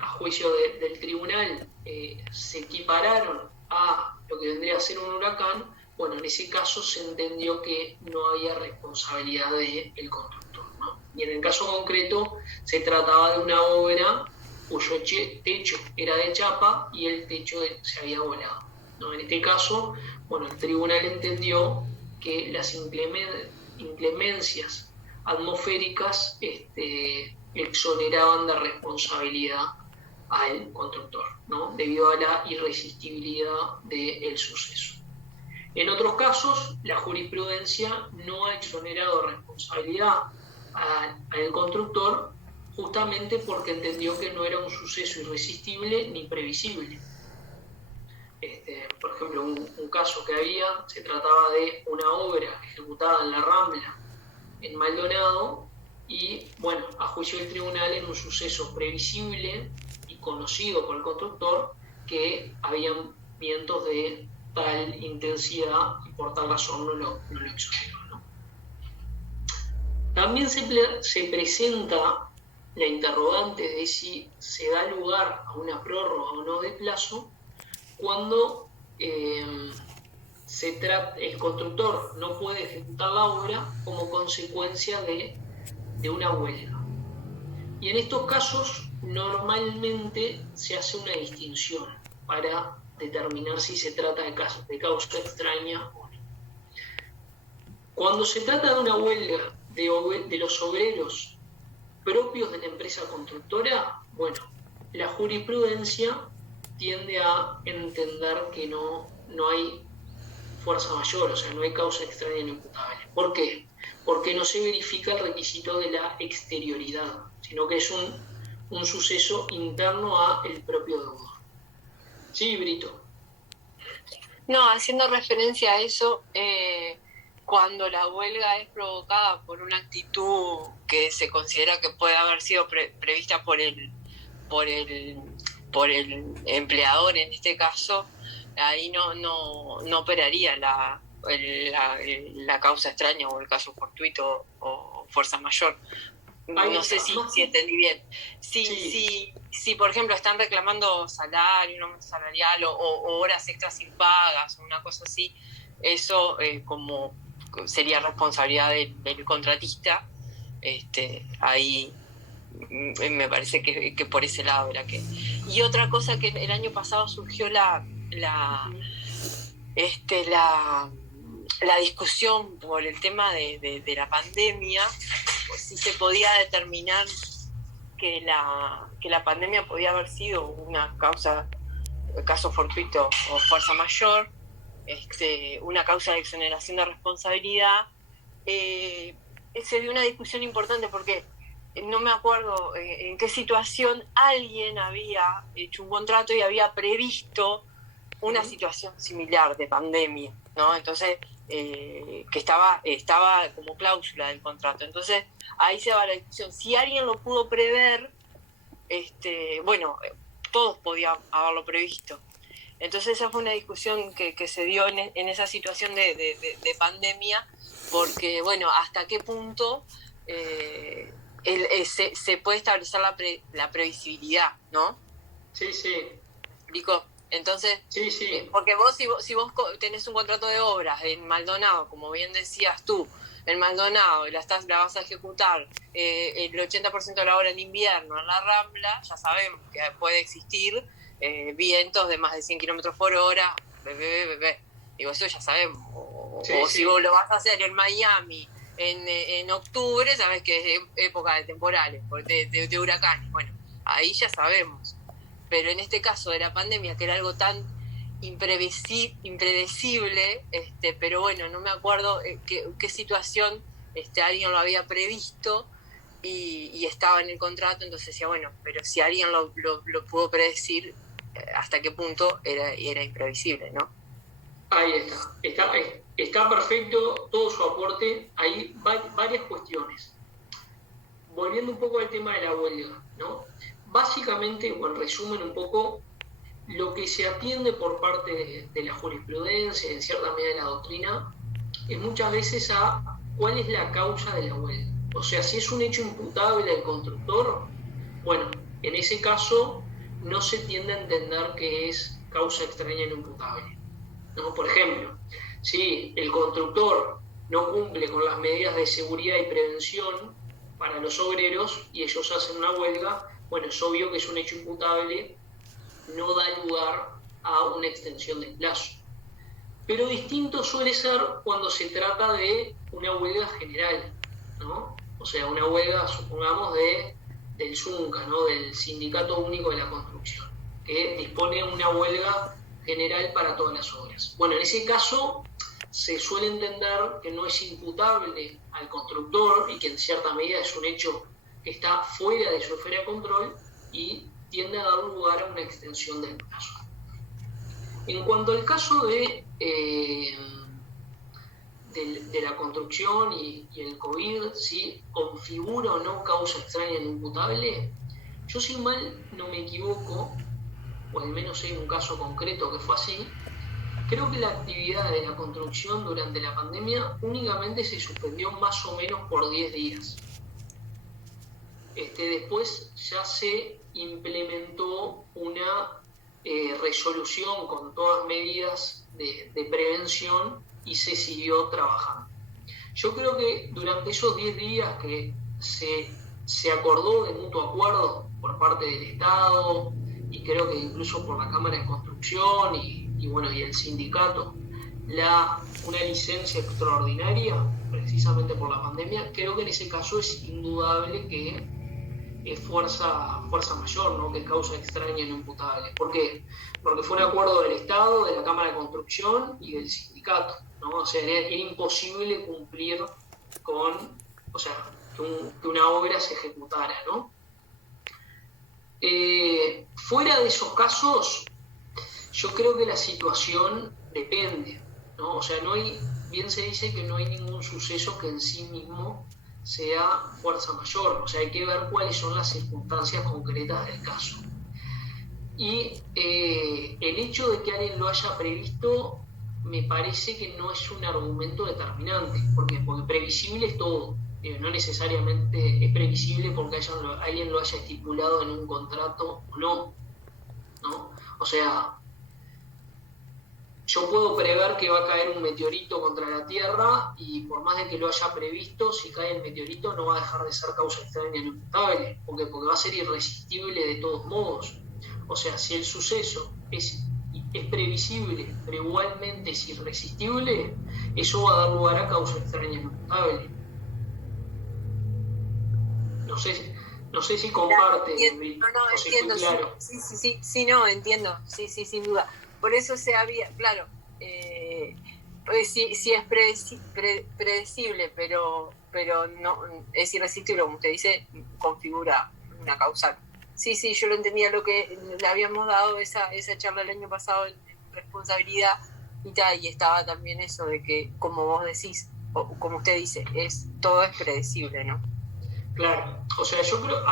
a juicio del tribunal se equipararon a lo que vendría a ser un huracán. Bueno, en ese caso se entendió que no había responsabilidad del constructor, ¿no? Y en el caso concreto se trataba de una obra cuyo techo era de chapa y el techo se había volado, ¿no? En este caso, bueno, el tribunal entendió que las inclemencias atmosféricas exoneraban de responsabilidad al constructor, ¿no? Debido a la irresistibilidad del suceso. En otros casos, la jurisprudencia no ha exonerado responsabilidad al constructor justamente porque entendió que no era un suceso irresistible ni previsible. Por ejemplo, un caso que se trataba de una obra ejecutada en la Rambla, en Maldonado, y bueno, a juicio del tribunal era un suceso previsible y conocido por el constructor que habían vientos de tal intensidad y por tal razón no lo exoneró, ¿no? También se presenta la interrogante de si se da lugar a una prórroga o no de plazo cuando el constructor no puede ejecutar la obra como consecuencia de una huelga. Y en estos casos normalmente se hace una distinción para determinar si se trata de causa extraña o no. Cuando se trata de una huelga de los obreros propios de la empresa constructora, bueno, la jurisprudencia tiende a entender que no hay fuerza mayor, o sea, no hay causa extraña no imputable. ¿Por qué? Porque no se verifica el requisito de la exterioridad, sino que es un suceso interno a el propio deudor. Sí, Brito. No, haciendo referencia a eso, cuando la huelga es provocada por una actitud que se considera que puede haber sido prevista por el empleador en este caso, ahí no operaría la causa extraña o el caso fortuito o fuerza mayor, Ahí No sé está. si entendí bien. Sí, Si, por ejemplo, están reclamando salario, un aumento salarial o horas extras sin pagas o una cosa así, eso como sería responsabilidad del contratista. Ahí me parece que por ese lado era que... Y otra cosa que el año pasado surgió la discusión por el tema de la pandemia, pues si se podía determinar que la pandemia podía haber sido una causa, caso fortuito o fuerza mayor, una causa de exoneración de responsabilidad. Se dio una discusión importante porque no me acuerdo en qué situación alguien había hecho un contrato y había previsto una situación similar de pandemia, ¿no? Entonces, que estaba como cláusula del contrato. Entonces, ahí se va la discusión. Si alguien lo pudo prever, bueno, todos podían haberlo previsto. Entonces esa fue una discusión que se dio en esa situación de pandemia, porque, bueno, hasta qué punto se puede establecer la previsibilidad, ¿no? sí, sí. ¿Explico? Entonces, Sí. porque si vos tenés un contrato de obras en Maldonado, como bien decías tú, en Maldonado, la vas a ejecutar el 80% de la obra en invierno en la Rambla, ya sabemos que puede existir vientos de más de 100 kilómetros por hora, digo, eso ya sabemos. O si vos lo vas a hacer en Miami en octubre, sabes que es época de temporales, de huracanes. Bueno, ahí ya sabemos. Pero en este caso de la pandemia, que era algo tan impredecible, pero bueno, no me acuerdo qué situación alguien lo había previsto y estaba en el contrato, entonces decía, bueno, pero si alguien lo pudo predecir, hasta qué punto era imprevisible, ¿no? Ahí está perfecto todo su aporte. Hay varias cuestiones. Volviendo un poco al tema de la huelga, ¿no? Básicamente, o en resumen un poco, lo que se atiende por parte de la jurisprudencia y en cierta medida de la doctrina es muchas veces a cuál es la causa de la huelga. O sea, si es un hecho imputable al constructor, bueno, en ese caso no se tiende a entender que es causa extraña no imputable, ¿no? Por ejemplo, si el constructor no cumple con las medidas de seguridad y prevención para los obreros y ellos hacen una huelga, bueno, es obvio que es un hecho imputable, no da lugar a una extensión del plazo. Pero distinto suele ser cuando se trata de una huelga general, ¿no? O sea, una huelga, supongamos, del SUNCA, ¿no? Del Sindicato Único de la Construcción, que dispone una huelga general para todas las obras. Bueno, en ese caso se suele entender que no es imputable al constructor y que en cierta medida es un hecho que está fuera de su esfera de control y tiende a dar lugar a una extensión del plazo. En cuanto al caso de la construcción y el COVID, si configura o no causa extraña no imputable, yo si mal no me equivoco, o al menos hay un caso concreto que fue así, creo que la actividad de la construcción durante la pandemia únicamente se suspendió más o menos por 10 días. Después ya se implementó una resolución con todas medidas de prevención y se siguió trabajando. Yo creo que durante esos 10 días que se acordó de mutuo acuerdo por parte del Estado y creo que incluso por la Cámara de Construcción y bueno, y el sindicato, una licencia extraordinaria precisamente por la pandemia, creo que en ese caso es indudable que es fuerza mayor, ¿no? Que es causa extraña no imputable. ¿Por qué? Porque fue un acuerdo del Estado, de la Cámara de Construcción y del sindicato, ¿no? O sea, era imposible cumplir con, o sea, que una obra se ejecutara, ¿no? Fuera de esos casos, yo creo que la situación depende, ¿no? O sea, bien se dice que no hay ningún suceso que en sí mismo sea fuerza mayor, o sea, hay que ver cuáles son las circunstancias concretas del caso. Y el hecho de que alguien lo haya previsto me parece que no es un argumento determinante, porque previsible es todo. no necesariamente es previsible porque alguien lo haya estipulado en un contrato o no, ¿no? O sea, yo puedo prever que va a caer un meteorito contra la Tierra y por más de que lo haya previsto, si cae el meteorito no va a dejar de ser causa extraña e imputable, porque va a ser irresistible de todos modos. O sea, si el suceso es previsible, pero igualmente es irresistible, eso va a dar lugar a causa extraña e imputable. No sé si comparte. Entiendo. Claro. Sí, no, entiendo. Sí, sin duda. Por eso se había, claro, pues sí es predecible, pero no es irresistible, como usted dice, configura una causal. Sí, yo lo entendía, lo que le habíamos dado esa charla el año pasado en responsabilidad y estaba también eso de que, como vos decís, o como usted dice, todo es predecible, ¿no? Claro, o sea, yo creo,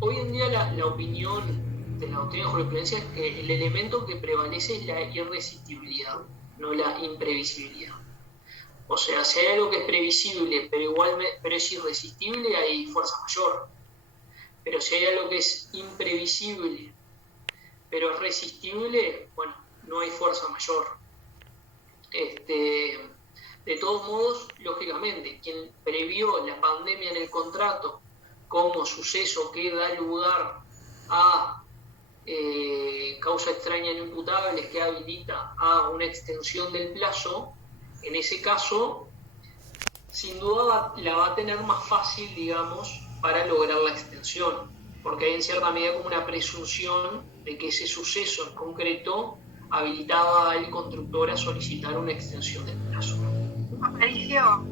hoy en día la opinión de la doctrina de jurisprudencia es que el elemento que prevalece es la irresistibilidad, no la imprevisibilidad. O sea, si hay algo que es previsible, pero es irresistible, hay fuerza mayor. Pero si hay algo que es imprevisible, pero es resistible, bueno, no hay fuerza mayor. De todos modos, lógicamente, quien previó la pandemia en el contrato como suceso que da lugar a causa extraña no imputables que habilita a una extensión del plazo, en ese caso, sin duda la va a tener más fácil, digamos, para lograr la extensión, porque hay en cierta medida como una presunción de que ese suceso en concreto habilitaba al constructor a solicitar una extensión del plazo. Aparicio,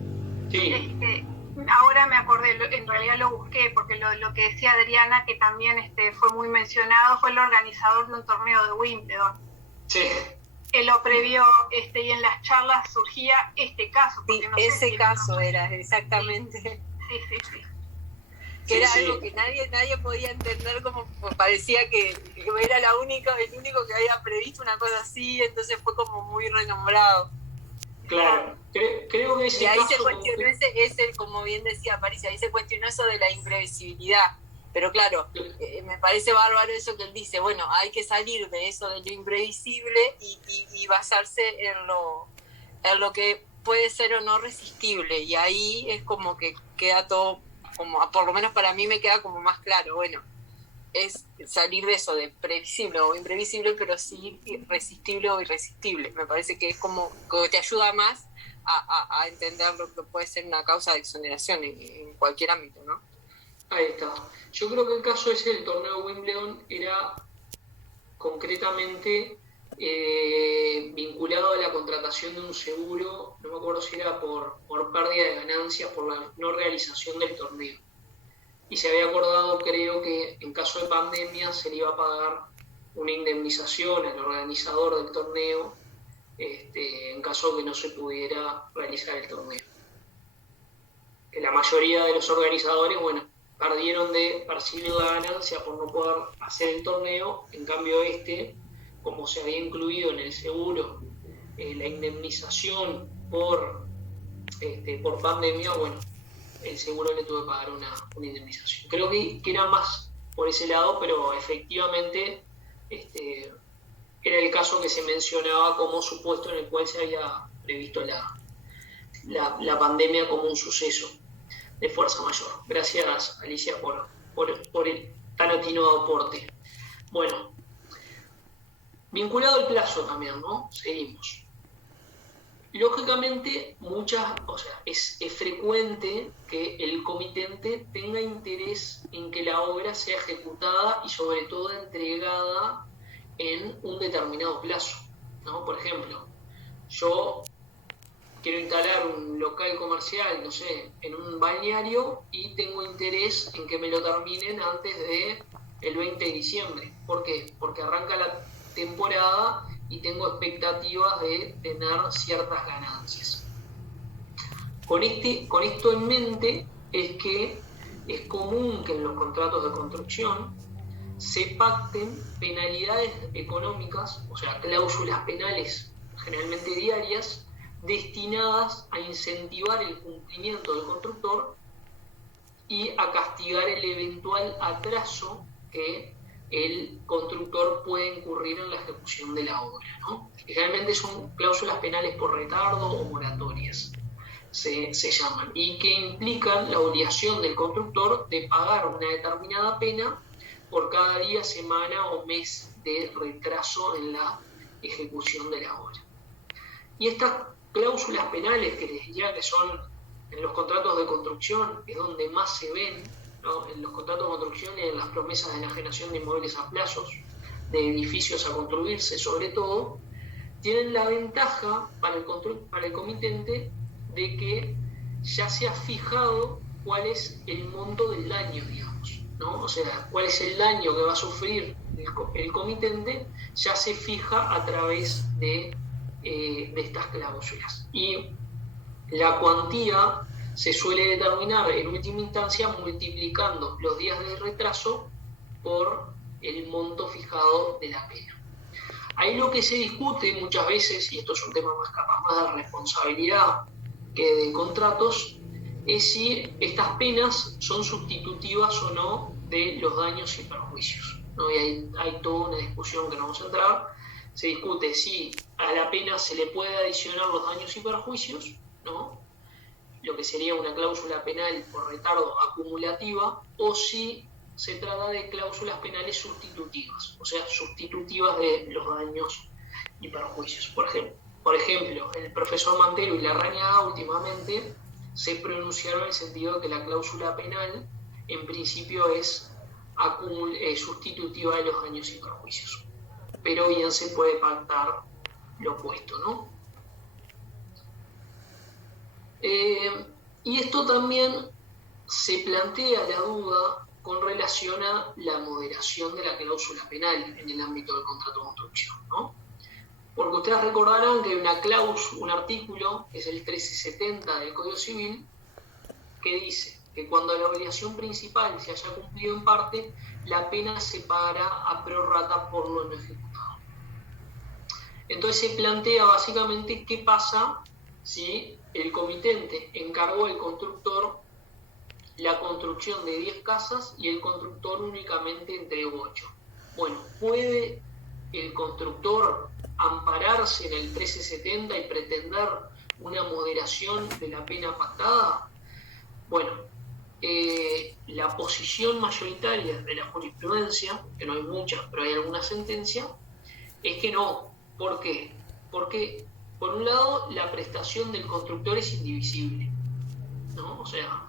sí. Ahora me acordé, en realidad lo busqué, porque lo que decía Adriana, que también fue muy mencionado, fue el organizador de un torneo de Wimbledon. Sí. Él lo previó, y en las charlas surgía este caso. Sí, no ese caso era, exactamente. Sí. Que era algo que nadie podía entender, como parecía que era el único que había previsto una cosa así, entonces fue como muy renombrado. Claro, creo que ese y ahí caso se cuestionó como bien decía Patricia, ahí se cuestionó eso de la imprevisibilidad. Pero claro, me parece bárbaro eso que él dice, bueno, hay que salir de eso de lo imprevisible y basarse en lo que puede ser o no resistible. Y ahí es como que queda todo, como por lo menos para mí me queda como más claro, bueno, es salir de eso de previsible o imprevisible, pero sí resistible o irresistible. Me parece que es como que te ayuda más a entender lo que puede ser una causa de exoneración en cualquier ámbito, ¿no? Ahí está. Yo creo que el caso ese del torneo de Wimbledon era concretamente vinculado a la contratación de un seguro, no me acuerdo si era por pérdida de ganancias, por la no realización del torneo. Y se había acordado, creo, que en caso de pandemia se le iba a pagar una indemnización al organizador del torneo en caso de que no se pudiera realizar el torneo. Que la mayoría de los organizadores, bueno, perdieron de percibir la ganancia por no poder hacer el torneo. En cambio como se había incluido en el seguro la indemnización por pandemia, bueno, el seguro le tuvo que pagar una indemnización. Creo que era más por ese lado, pero efectivamente era el caso que se mencionaba como supuesto en el cual se había previsto la pandemia como un suceso de fuerza mayor. Gracias, Alicia, por el tan atinado aporte. Bueno, vinculado al plazo también, ¿no? Seguimos. Lógicamente, es frecuente que el comitente tenga interés en que la obra sea ejecutada y sobre todo entregada en un determinado plazo, ¿no? Por ejemplo, yo quiero instalar un local comercial, no sé, en un balneario y tengo interés en que me lo terminen antes del 20 de diciembre. ¿Por qué? Porque arranca la temporada y tengo expectativas de tener ciertas ganancias. Con esto en mente es que es común que en los contratos de construcción se pacten penalidades económicas, o sea, cláusulas penales generalmente diarias, destinadas a incentivar el cumplimiento del constructor y a castigar el eventual atraso que el constructor puede incurrir en la ejecución de la obra, ¿no? Generalmente son cláusulas penales por retardo o moratorias, se llaman, y que implican la obligación del constructor de pagar una determinada pena por cada día, semana o mes de retraso en la ejecución de la obra. Y estas cláusulas penales, que les diría que son en los contratos de construcción, es donde más se ven, ¿no? En los contratos de construcción y en las promesas de enajenación de inmuebles a plazos, de edificios a construirse sobre todo, tienen la ventaja para el comitente de que ya se ha fijado cuál es el monto del daño, digamos, ¿no? O sea, cuál es el daño que va a sufrir el comitente, ya se fija a través de estas cláusulas. Y la cuantía se suele determinar en última instancia multiplicando los días de retraso por el monto fijado de la pena. Ahí lo que se discute muchas veces, y esto es un tema más capaz más de responsabilidad que de contratos, es si estas penas son sustitutivas o no de los daños y perjuicios, ¿no? Y hay toda una discusión que no vamos a entrar. Se discute si a la pena se le puede adicionar los daños y perjuicios, ¿no? Lo que sería una cláusula penal por retardo acumulativa, o si se trata de cláusulas penales sustitutivas, o sea, sustitutivas de los daños y perjuicios. Por ejemplo, el profesor Mantero y Larrañaga últimamente se pronunciaron en el sentido de que la cláusula penal en principio es sustitutiva de los daños y perjuicios, pero bien se puede pactar lo opuesto, ¿no? Y esto también se plantea la duda con relación a la moderación de la cláusula penal en el ámbito del contrato de construcción, ¿no? Porque ustedes recordarán que hay un artículo, que es el 1370 del Código Civil, que dice que cuando la obligación principal se haya cumplido en parte, la pena se pagará a prorrata por lo no ejecutado. Entonces se plantea básicamente qué pasa si el comitente encargó al constructor la construcción de 10 casas y el constructor únicamente entregó 8. Bueno, ¿puede el constructor ampararse en el 1370 y pretender una moderación de la pena pactada? Bueno, la posición mayoritaria de la jurisprudencia, que no hay muchas, pero hay alguna sentencia, es que no. ¿Por qué? Porque, por un lado, la prestación del constructor es indivisible, ¿no? O sea,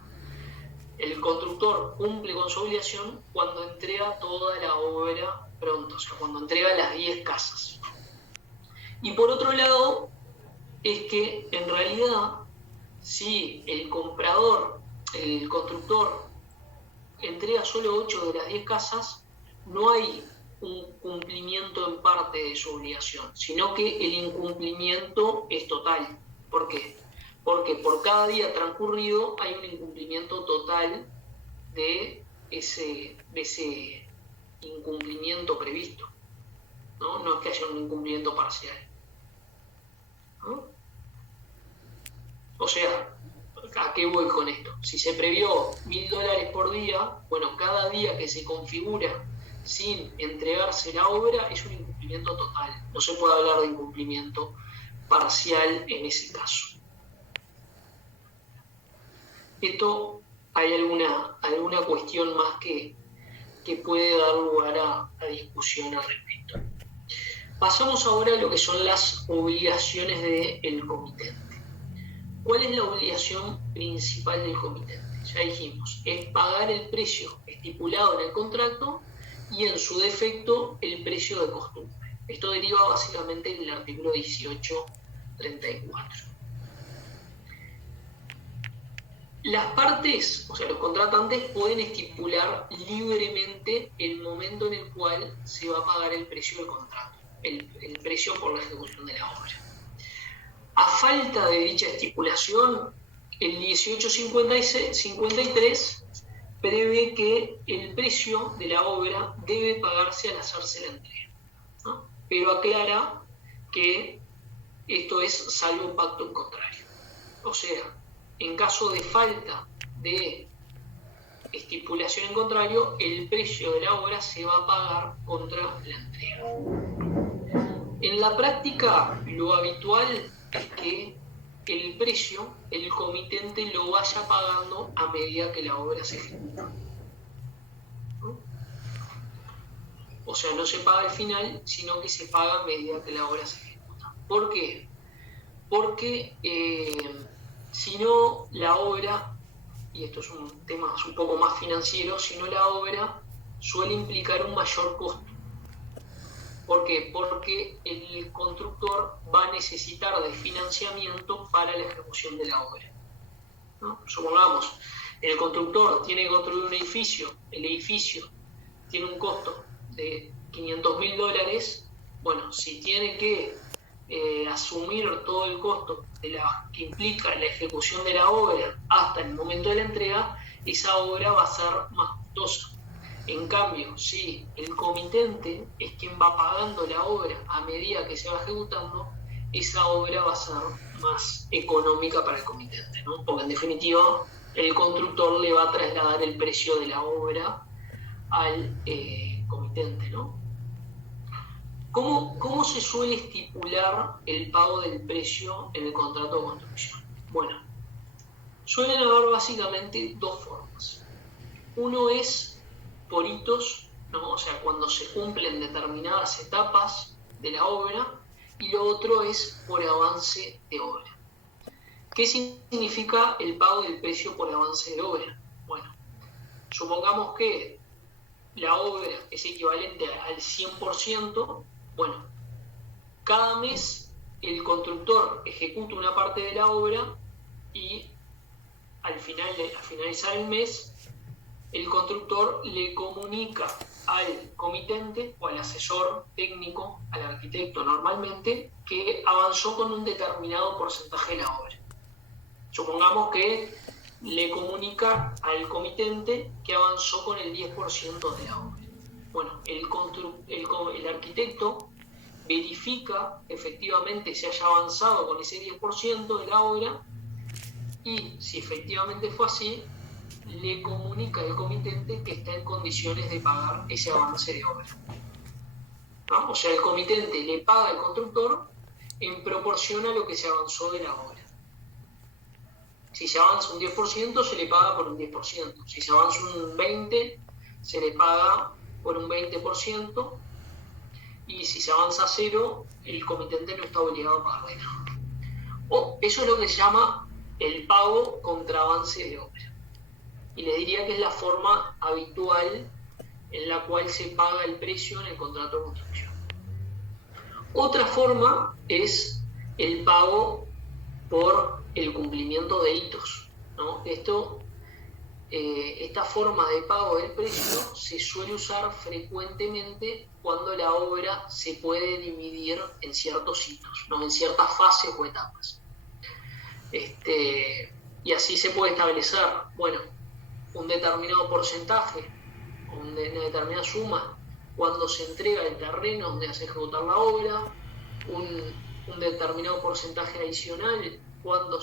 el constructor cumple con su obligación cuando entrega toda la obra pronto, o sea, cuando entrega las 10 casas. Y por otro lado, es que en realidad, si el constructor entrega solo 8 de las 10 casas, no hay un cumplimiento en parte de su obligación, sino que el incumplimiento es total. ¿Por qué? Porque por cada día transcurrido hay un incumplimiento total de ese incumplimiento previsto, ¿no? No es que haya un incumplimiento parcial, ¿no? O sea, ¿a qué voy con esto? Si se previó $1.000 por día, bueno, cada día que se configura sin entregarse la obra es un incumplimiento total. No se puede hablar de incumplimiento parcial en ese caso. Esto, hay alguna cuestión más que puede dar lugar a discusión al respecto. Pasamos ahora a lo que son las obligaciones del comitente. ¿Cuál es la obligación principal del comitente? Ya dijimos, es pagar el precio estipulado en el contrato y en su defecto el precio de costumbre. Esto deriva básicamente del artículo 1834. Las partes, o sea, los contratantes pueden estipular libremente el momento en el cual se va a pagar el precio del contrato, el precio por la ejecución de la obra. A falta de dicha estipulación, el 1853 prevé que el precio de la obra debe pagarse al hacerse la entrega, ¿no? Pero aclara que esto es salvo pacto en contrario. O sea, en caso de falta de estipulación en contrario, el precio de la obra se va a pagar contra la entrega. En la práctica, lo habitual es que el precio, el comitente lo vaya pagando a medida que la obra se ejecuta, ¿no? O sea, no se paga al final, sino que se paga a medida que la obra se ejecuta. ¿Por qué? Porque si no, la obra, y esto es un tema un poco más financiero, si no, la obra suele implicar un mayor costo. ¿Por qué? Porque el constructor va a necesitar de financiamiento para la ejecución de la obra, ¿no? Supongamos, el constructor tiene que construir un edificio, el edificio tiene un costo de $500.000, bueno, si tiene que asumir todo el costo que implica la ejecución de la obra hasta el momento de la entrega, esa obra va a ser más costosa. En cambio, si el comitente es quien va pagando la obra a medida que se va ejecutando, esa obra va a ser más económica para el comitente, ¿no? Porque en definitiva el constructor le va a trasladar el precio de la obra al comitente, ¿no? ¿Cómo se suele estipular el pago del precio en el contrato de construcción? Bueno, suelen haber básicamente dos formas. Uno es por hitos, ¿no? O sea, cuando se cumplen determinadas etapas de la obra, y lo otro es por avance de obra. ¿Qué significa el pago del precio por avance de obra? Bueno, supongamos que la obra es equivalente al 100%, bueno, cada mes el constructor ejecuta una parte de la obra y al finalizar el mes, el constructor le comunica al comitente o al asesor técnico, al arquitecto normalmente, que avanzó con un determinado porcentaje de la obra. Supongamos que le comunica al comitente que avanzó con el 10% de la obra. Bueno, el arquitecto verifica efectivamente si haya avanzado con ese 10% de la obra y si efectivamente fue así, le comunica al comitente que está en condiciones de pagar ese avance de obra, ¿no? O sea, el comitente le paga al constructor en proporción a lo que se avanzó de la obra. Si se avanza un 10%, se le paga por un 10%. Si se avanza un 20%, se le paga por un 20%. Y si se avanza a 0, el comitente no está obligado a pagarle nada. Eso es lo que se llama el pago contra avance de obra. Y les diría que es la forma habitual en la cual se paga el precio en el contrato de construcción. Otra forma es el pago por el cumplimiento de hitos, ¿no? Esta forma de pago del precio se suele usar frecuentemente cuando la obra se puede dividir en ciertos hitos, ¿no? En ciertas fases o etapas. Y así se puede establecer, bueno, un determinado porcentaje, una determinada suma, cuando se entrega el terreno donde hace ejecutar la obra, un determinado porcentaje adicional cuando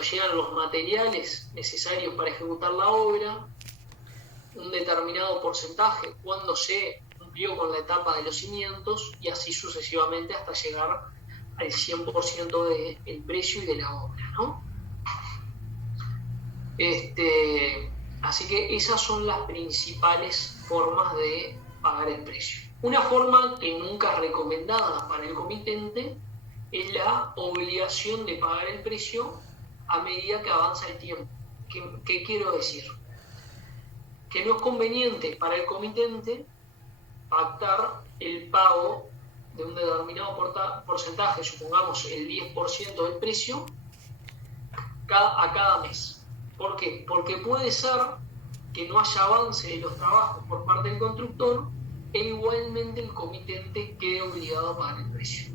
llegan los materiales necesarios para ejecutar la obra, un determinado porcentaje cuando se cumplió con la etapa de los cimientos y así sucesivamente hasta llegar al 100% del precio y de la obra, ¿no? Así que esas son las principales formas de pagar el precio. Una forma que nunca es recomendada para el comitente es la obligación de pagar el precio a medida que avanza el tiempo. ¿Qué quiero decir? Que no es conveniente para el comitente pactar el pago de un determinado porcentaje, supongamos el 10% del precio, a cada mes. ¿Por qué? Porque puede ser que no haya avance de los trabajos por parte del constructor e igualmente el comitente quede obligado a pagar el precio.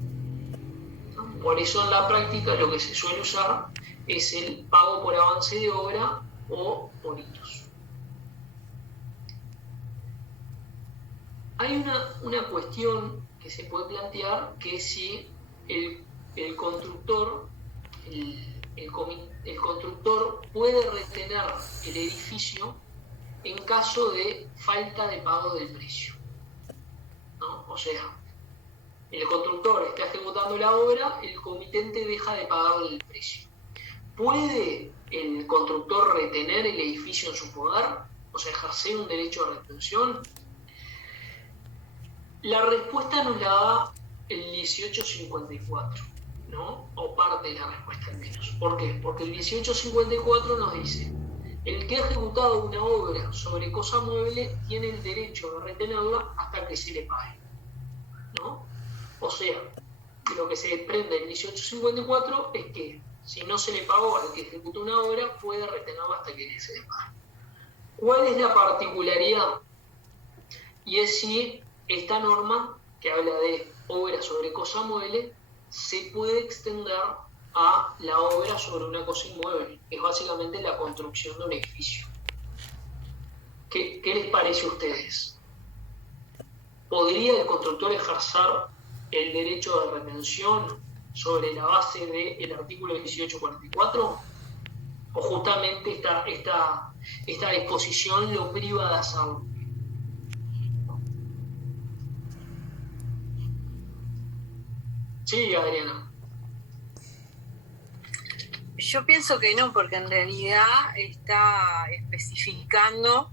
Por eso en la práctica lo que se suele usar es el pago por avance de obra o por hitos. Hay una cuestión que se puede plantear, que es si el constructor, el constructor puede retener el edificio en caso de falta de pago del precio, ¿no? O sea, el constructor está ejecutando la obra, el comitente deja de pagarle el precio. ¿Puede el constructor retener el edificio en su poder? O sea, ejercer un derecho de retención. La respuesta nos la da el 1854, ¿no? O parte de la respuesta al menos. ¿Por qué? Porque el 1854 nos dice: el que ha ejecutado una obra sobre cosa mueble tiene el derecho de retenerla hasta que se le pague, ¿no? O sea, lo que se desprende del 1854 es que si no se le pagó al que ejecutó una obra, puede retenerla hasta que se le pague. ¿Cuál es la particularidad? Y es si esta norma, que habla de obra sobre cosa mueble, se puede extender a la obra sobre una cosa inmueble, que es básicamente la construcción de un edificio. ¿Qué les parece a ustedes? ¿Podría el constructor ejercer el derecho de retención sobre la base del artículo 1844? ¿O justamente esta disposición lo priva de hacerlo? Sí, Adriana. Yo pienso que no, porque en realidad está especificando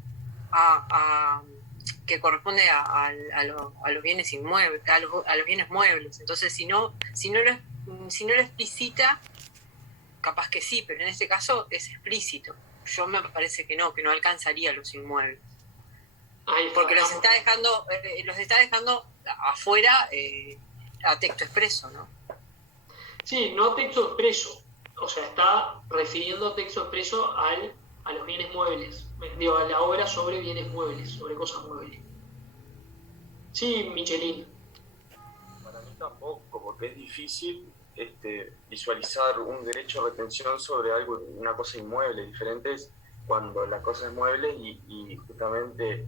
que corresponde a los bienes inmuebles, a los bienes muebles. Entonces, si no lo explicita, capaz que sí, pero en este caso es explícito. Yo me parece que no alcanzaría los inmuebles. Porque los está dejando afuera a texto expreso, ¿no? Sí, no texto expreso. O sea, está refiriendo a texto expreso a los bienes muebles. Digo, a la obra sobre bienes muebles, sobre cosas muebles. Sí, Michelin. Para mí tampoco, porque es difícil visualizar un derecho de retención sobre una cosa inmueble. Diferente es cuando la cosa es mueble y justamente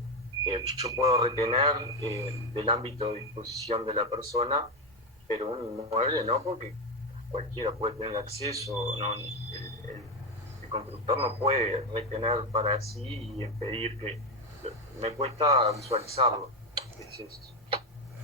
yo puedo retener del ámbito de disposición de la persona, pero un inmueble no, porque cualquiera puede tener acceso, ¿no? El constructor no puede retener para sí y impedir que... Me cuesta visualizarlo. ¿Qué es eso?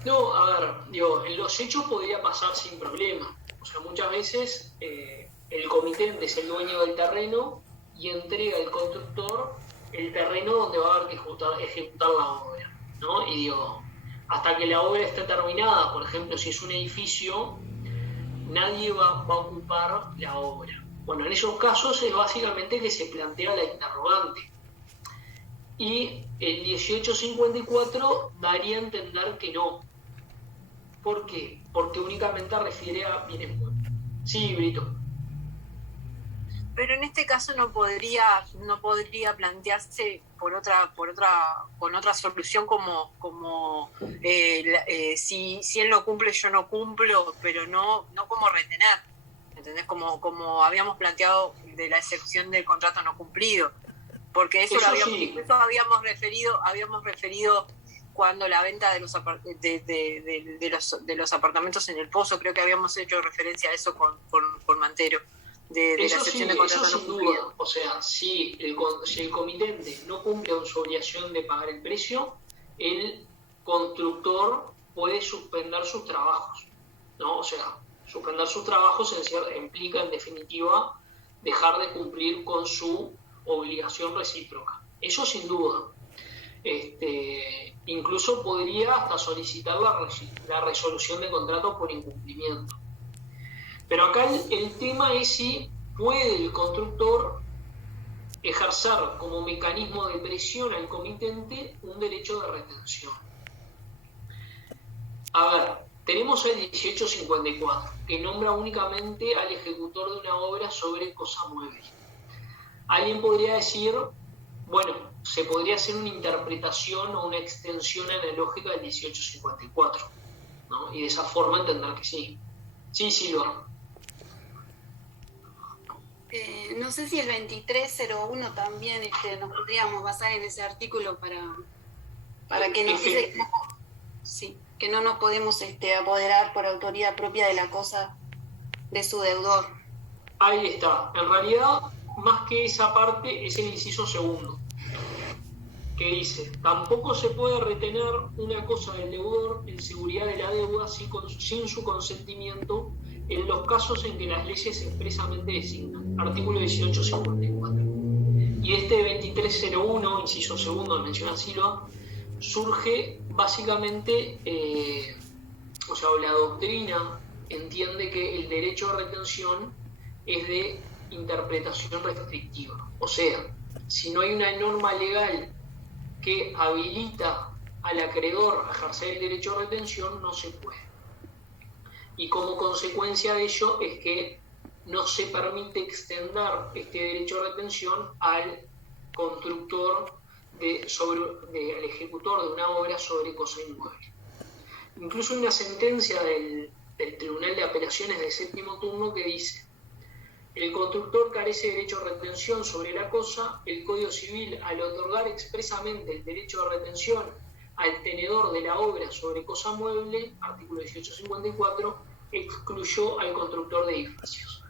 No, a ver, digo, en los hechos podría pasar sin problema. O sea, muchas veces el comitente es el dueño del terreno y entrega al constructor el terreno donde va a haber que ejecutar la obra, ¿no? Y digo, hasta que la obra esté terminada, por ejemplo, si es un edificio, nadie va a ocupar la obra. Bueno, en esos casos es básicamente que se plantea la interrogante. Y el 1854 daría a entender que no. ¿Por qué? Porque únicamente refiere a bienes muebles. Sí, Brito. Pero en este caso no podría plantearse con otra solución como si él no cumple, yo no cumplo, pero no como retener, ¿entendés? Como habíamos planteado de la excepción del contrato no cumplido, porque eso habíamos referido cuando la venta de los apartamentos en el Pozo, creo que habíamos hecho referencia a eso con Mantero. De la excepción de contrato no cumplido. O sea, si el comitente no cumple con su obligación de pagar el precio, el constructor puede suspender sus trabajos, ¿no? O sea, suspender sus trabajos implica, en definitiva, dejar de cumplir con su obligación recíproca. Eso sin duda. Incluso podría hasta solicitar la resolución de contrato por incumplimiento. Pero acá el tema es si puede el constructor ejercer como mecanismo de presión al comitente un derecho de retención. A ver, tenemos el 1854, que nombra únicamente al ejecutor de una obra sobre cosa mueble. Alguien podría decir, bueno, se podría hacer una interpretación o una extensión analógica del 1854, ¿no? Y de esa forma entender que sí. Sí, Silva. No sé si el 2301 también nos podríamos basar en ese artículo para que nos dice que no nos podemos apoderar por autoría propia de la cosa de su deudor. Ahí está. En realidad, más que esa parte, es el inciso segundo, que dice: tampoco se puede retener una cosa del deudor en seguridad de la deuda sin su consentimiento en los casos en que las leyes expresamente designan. Artículo 1854. Y este 2301, inciso segundo, menciona Silva, surge básicamente, o sea, la doctrina entiende que el derecho a retención es de interpretación restrictiva. O sea, si no hay una norma legal que habilita al acreedor a ejercer el derecho a retención, no se puede. Y como consecuencia de ello es que no se permite extender este derecho a retención al constructor, al ejecutor de una obra sobre cosa inmueble. Incluso hay una sentencia del Tribunal de Apelaciones de séptimo turno que dice: el constructor carece de derecho a retención sobre la cosa. El Código Civil, al otorgar expresamente el derecho a retención al tenedor de la obra sobre cosa mueble, artículo 1854, excluyó al constructor de edificios.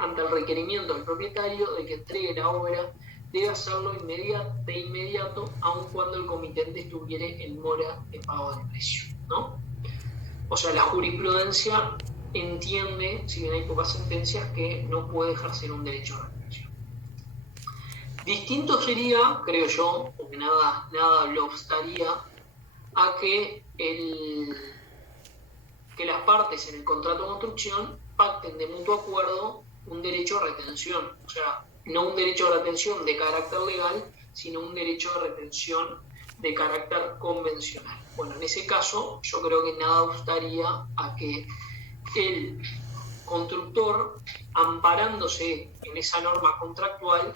Ante el requerimiento del propietario de que entregue la obra, debe hacerlo de inmediato, aun cuando el comitente estuviera en mora de pago del precio, ¿no? O sea, la jurisprudencia entiende, si bien hay pocas sentencias, que no puede ejercer un derecho a retención. Distinto sería, creo yo, porque nada lo obstaría a que las partes en el contrato de construcción pacten de mutuo acuerdo un derecho a retención. O sea, no un derecho a retención de carácter legal, sino un derecho a retención de carácter convencional. Bueno, en ese caso, yo creo que nada obstaría a que el constructor, amparándose en esa norma contractual,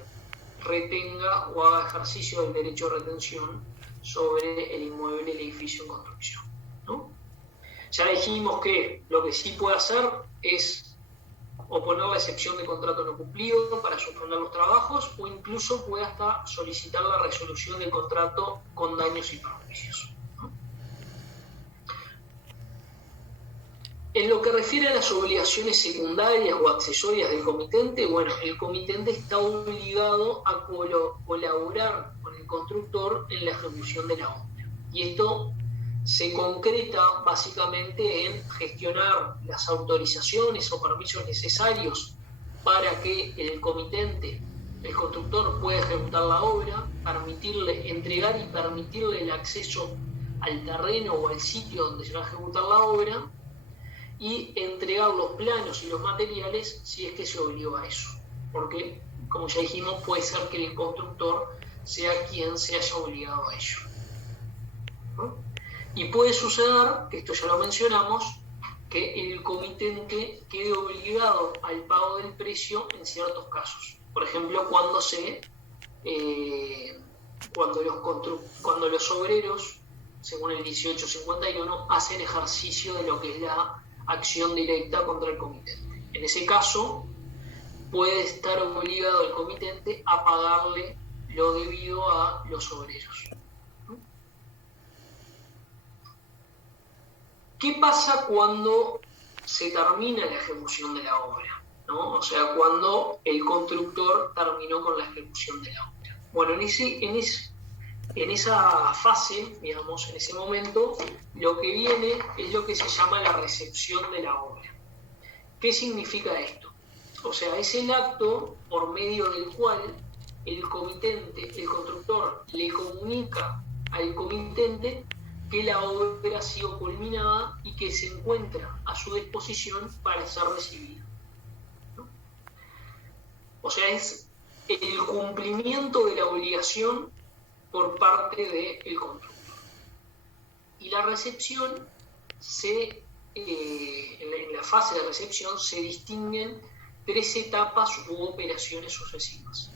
retenga o haga ejercicio del derecho a retención sobre el inmueble, el edificio en construcción, ¿no? Ya dijimos que lo que sí puede hacer es oponer la excepción de contrato no cumplido para suspender los trabajos, o incluso puede hasta solicitar la resolución del contrato con daños y perjuicios, ¿no? En lo que refiere a las obligaciones secundarias o accesorias del comitente, bueno, el comitente está obligado a colaborar con el constructor en la ejecución de la obra. Y esto se concreta básicamente en gestionar las autorizaciones o permisos necesarios para que el comitente, el constructor, pueda ejecutar la obra, entregar y permitirle el acceso al terreno o al sitio donde se va a ejecutar la obra, y entregar los planos y los materiales si es que se obligó a eso. Porque, como ya dijimos, puede ser que el constructor sea quien se haya obligado a ello, ¿no? Y puede suceder, que esto ya lo mencionamos, que el comitente quede obligado al pago del precio en ciertos casos. Por ejemplo, cuando los obreros, según el 1851, hacen ejercicio de lo que es la acción directa contra el comitente. En ese caso, puede estar obligado el comitente a pagarle lo debido a los obreros. ¿Qué pasa cuando se termina la ejecución de la obra, ¿no? O sea, cuando el constructor terminó con la ejecución de la obra. Bueno, en esa fase, digamos, en ese momento, lo que viene es lo que se llama la recepción de la obra. ¿Qué significa esto? O sea, es el acto por medio del cual el constructor le comunica al comitente que la obra ha sido culminada y que se encuentra a su disposición para ser recibida, ¿no? O sea, es el cumplimiento de la obligación por parte del constructor. Y la recepción, en la fase de recepción se distinguen 3 etapas u operaciones sucesivas.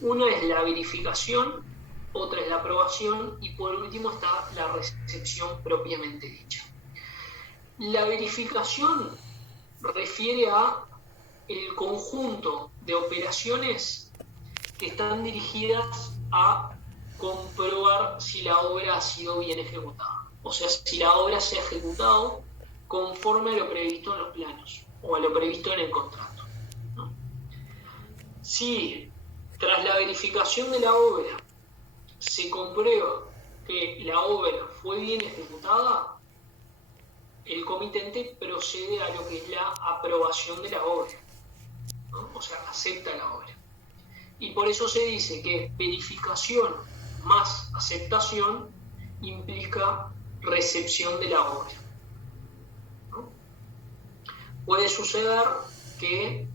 Una es la verificación, otra es la aprobación y por último está la recepción propiamente dicha. La verificación refiere a el conjunto de operaciones que están dirigidas a comprobar si la obra ha sido bien ejecutada. O sea, si la obra se ha ejecutado conforme a lo previsto en los planos o a lo previsto en el contrato, ¿no? Si tras la verificación de la obra se comprueba que la obra fue bien ejecutada, el comitente procede a lo que es la aprobación de la obra, ¿no? O sea, acepta la obra. Y por eso se dice que verificación más aceptación implica recepción de la obra, ¿no? Puede suceder que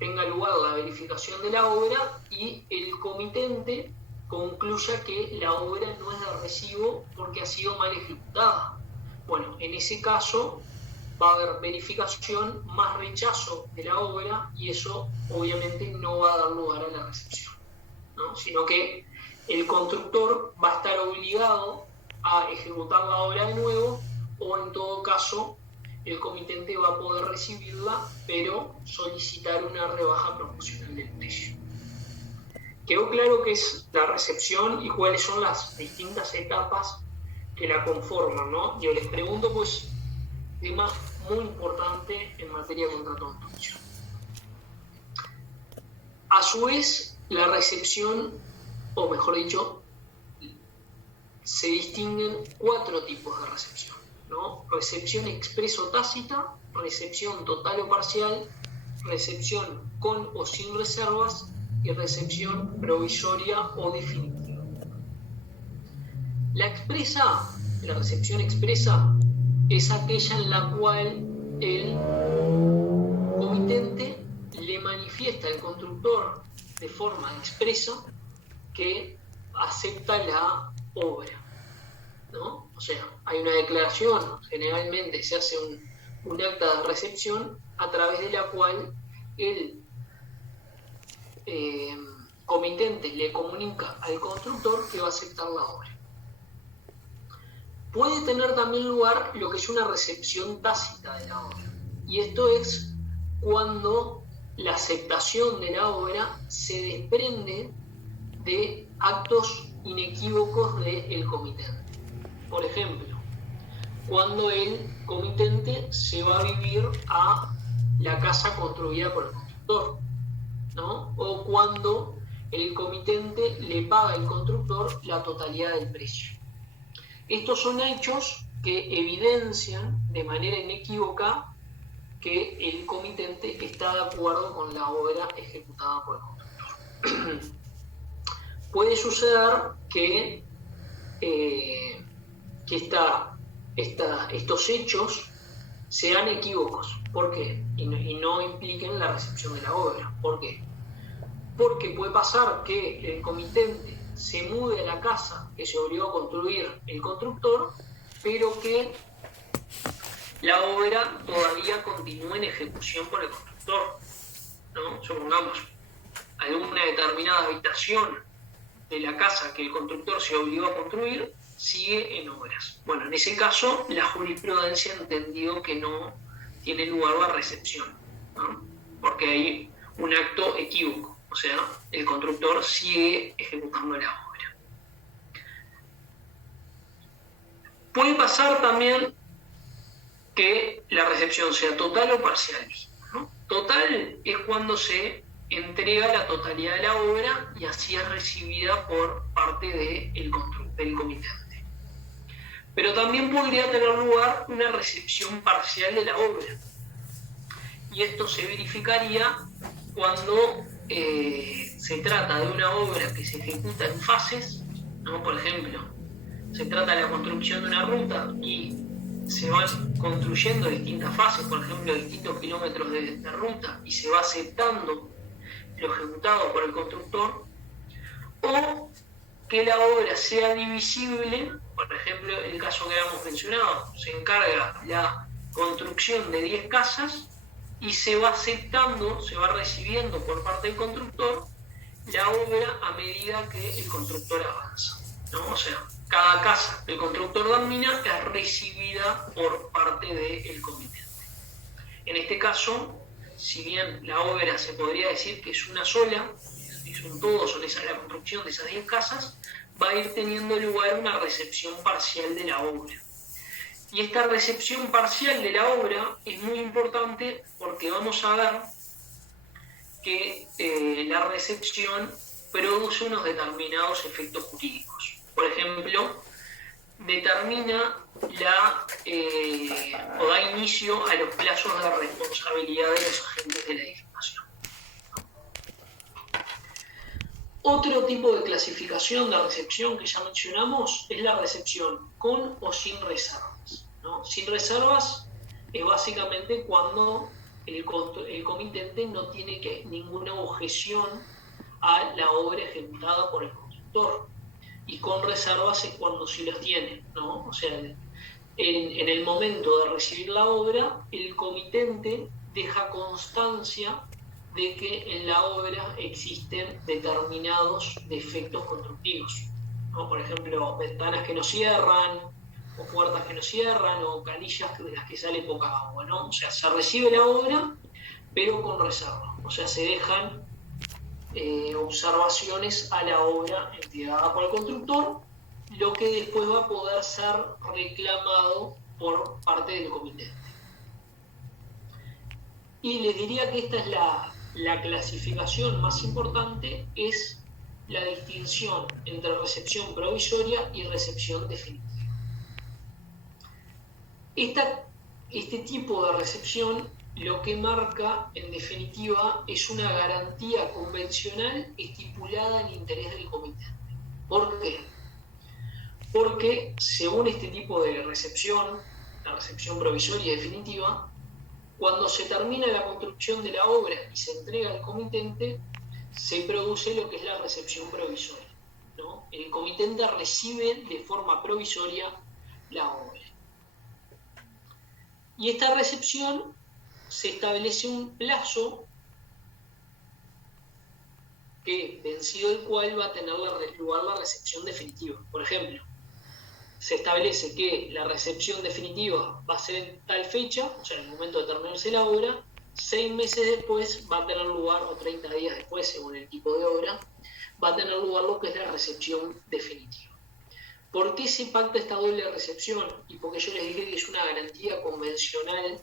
tenga lugar la verificación de la obra y el comitente concluya que la obra no es de recibo porque ha sido mal ejecutada. Bueno, en ese caso va a haber verificación más rechazo de la obra y eso obviamente no va a dar lugar a la recepción, ¿no? Sino que el constructor va a estar obligado a ejecutar la obra de nuevo, o en todo caso el comitente va a poder recibirla, pero solicitar una rebaja proporcional del precio. ¿Quedó claro qué es la recepción y cuáles son las distintas etapas que la conforman, ¿no? Yo les pregunto, pues, tema muy importante en materia de contrato de construcción. A su vez, la recepción, o mejor dicho, se distinguen 4 tipos de recepción, ¿no? Recepción expreso tácita, recepción total o parcial, recepción con o sin reservas y recepción provisoria o definitiva. La recepción expresa es aquella en la cual el comitente le manifiesta al constructor de forma expresa que acepta la obra, ¿no? O sea, hay una declaración, generalmente se hace un acta de recepción a través de la cual el comitente le comunica al constructor que va a aceptar la obra. Puede tener también lugar lo que es una recepción tácita de la obra, y esto es cuando la aceptación de la obra se desprende de actos inequívocos del comitente. Por ejemplo, cuando el comitente se va a vivir a la casa construida por el constructor, ¿no? O cuando el comitente le paga al constructor la totalidad del precio. Estos son hechos que evidencian de manera inequívoca que el comitente está de acuerdo con la obra ejecutada por el constructor. Puede suceder que estos hechos sean equívocos. ¿Por qué? Y no impliquen la recepción de la obra. ¿Por qué? Porque puede pasar que el comitente se mude a la casa que se obligó a construir el constructor, pero que la obra todavía continúa en ejecución por el constructor, ¿no? Supongamos, alguna determinada habitación de la casa que el constructor se obligó a construir sigue en obras. Bueno, en ese caso, la jurisprudencia ha entendido que no tiene lugar la recepción, ¿no? Porque hay un acto equívoco, o sea, el constructor sigue ejecutando la obra. Puede pasar también que la recepción sea total o parcial, ¿no? Total es cuando se entrega la totalidad de la obra y así es recibida por parte del comitente. Pero también podría tener lugar una recepción parcial de la obra. Y esto se verificaría cuando se trata de una obra que se ejecuta en fases, ¿no? Por ejemplo, se trata de la construcción de una ruta y se van construyendo distintas fases, por ejemplo, distintos kilómetros de ruta, y se va aceptando lo ejecutado por el constructor, o que la obra sea divisible. Por ejemplo, el caso que habíamos mencionado, se encarga la construcción de 10 casas y se va aceptando, se va recibiendo por parte del constructor la obra a medida que el constructor avanza, ¿no? O sea, cada casa que el constructor domina es recibida por parte del comitente. En este caso, si bien la obra se podría decir que es una sola, es un todo, la construcción de esas 10 casas, va a ir teniendo lugar una recepción parcial de la obra. Y esta recepción parcial de la obra es muy importante porque vamos a ver que la recepción produce unos determinados efectos jurídicos. Por ejemplo, determina o da inicio a los plazos de responsabilidad de los agentes de la edificación. Otro tipo de clasificación de recepción que ya mencionamos es la recepción con o sin reservas, ¿no? Sin reservas es básicamente cuando el comitente no tiene ninguna objeción a la obra ejecutada por el constructor, y con reservas es cuando sí las tiene, ¿no? O sea, en el momento de recibir la obra, el comitente deja constancia de que en la obra existen determinados defectos constructivos, ¿no? Por ejemplo, ventanas que no cierran, o puertas que no cierran, o canillas de las que sale poca agua, ¿no? O sea, se recibe la obra, pero con reserva. O sea, se dejan observaciones a la obra entregada por el constructor, lo que después va a poder ser reclamado por parte del comitente. Y les diría que esta es la clasificación más importante, es la distinción entre recepción provisoria y recepción definitiva. Este tipo de recepción lo que marca, en definitiva, es una garantía convencional estipulada en interés del comitente. ¿Por qué? Porque según este tipo de recepción, la recepción provisoria y definitiva, cuando se termina la construcción de la obra y se entrega al comitente, se produce lo que es la recepción provisoria, ¿no? El comitente recibe de forma provisoria la obra. Y esta recepción se establece un plazo que, vencido el cual, va a tener lugar la recepción definitiva. Por ejemplo, se establece que la recepción definitiva va a ser en tal fecha, o sea, en el momento de terminarse la obra, 6 meses después va a tener lugar, o 30 días después, según el tipo de obra, va a tener lugar lo que es la recepción definitiva. ¿Por qué se pacta esta doble recepción? Y porque yo les dije que es una garantía convencional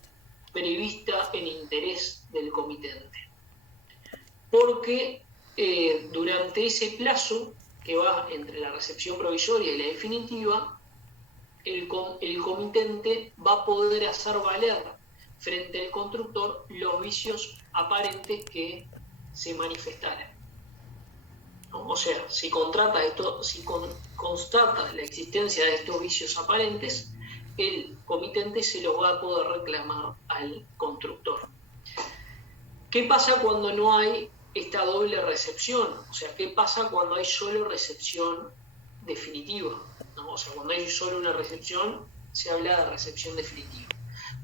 prevista en interés del comitente. Porque durante ese plazo que va entre la recepción provisoria y la definitiva, el comitente va a poder hacer valer frente al constructor los vicios aparentes que se manifestaran, ¿no? O sea, si constata la existencia de estos vicios aparentes, el comitente se los va a poder reclamar al constructor. ¿Qué pasa cuando no hay esta doble recepción? O sea, ¿qué pasa cuando hay solo recepción definitiva, ¿no? O sea, cuando hay solo una recepción, se habla de recepción definitiva.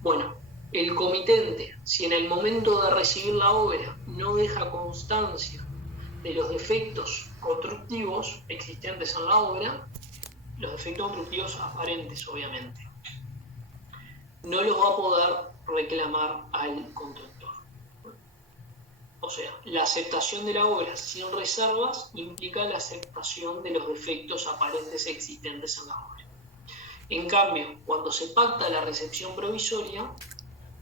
Bueno, el comitente, si en el momento de recibir la obra no deja constancia de los defectos constructivos existentes en la obra, los defectos constructivos aparentes, obviamente, no los va a poder reclamar al constructor. O sea, la aceptación de la obra sin reservas implica la aceptación de los defectos aparentes existentes en la obra. En cambio, cuando se pacta la recepción provisoria,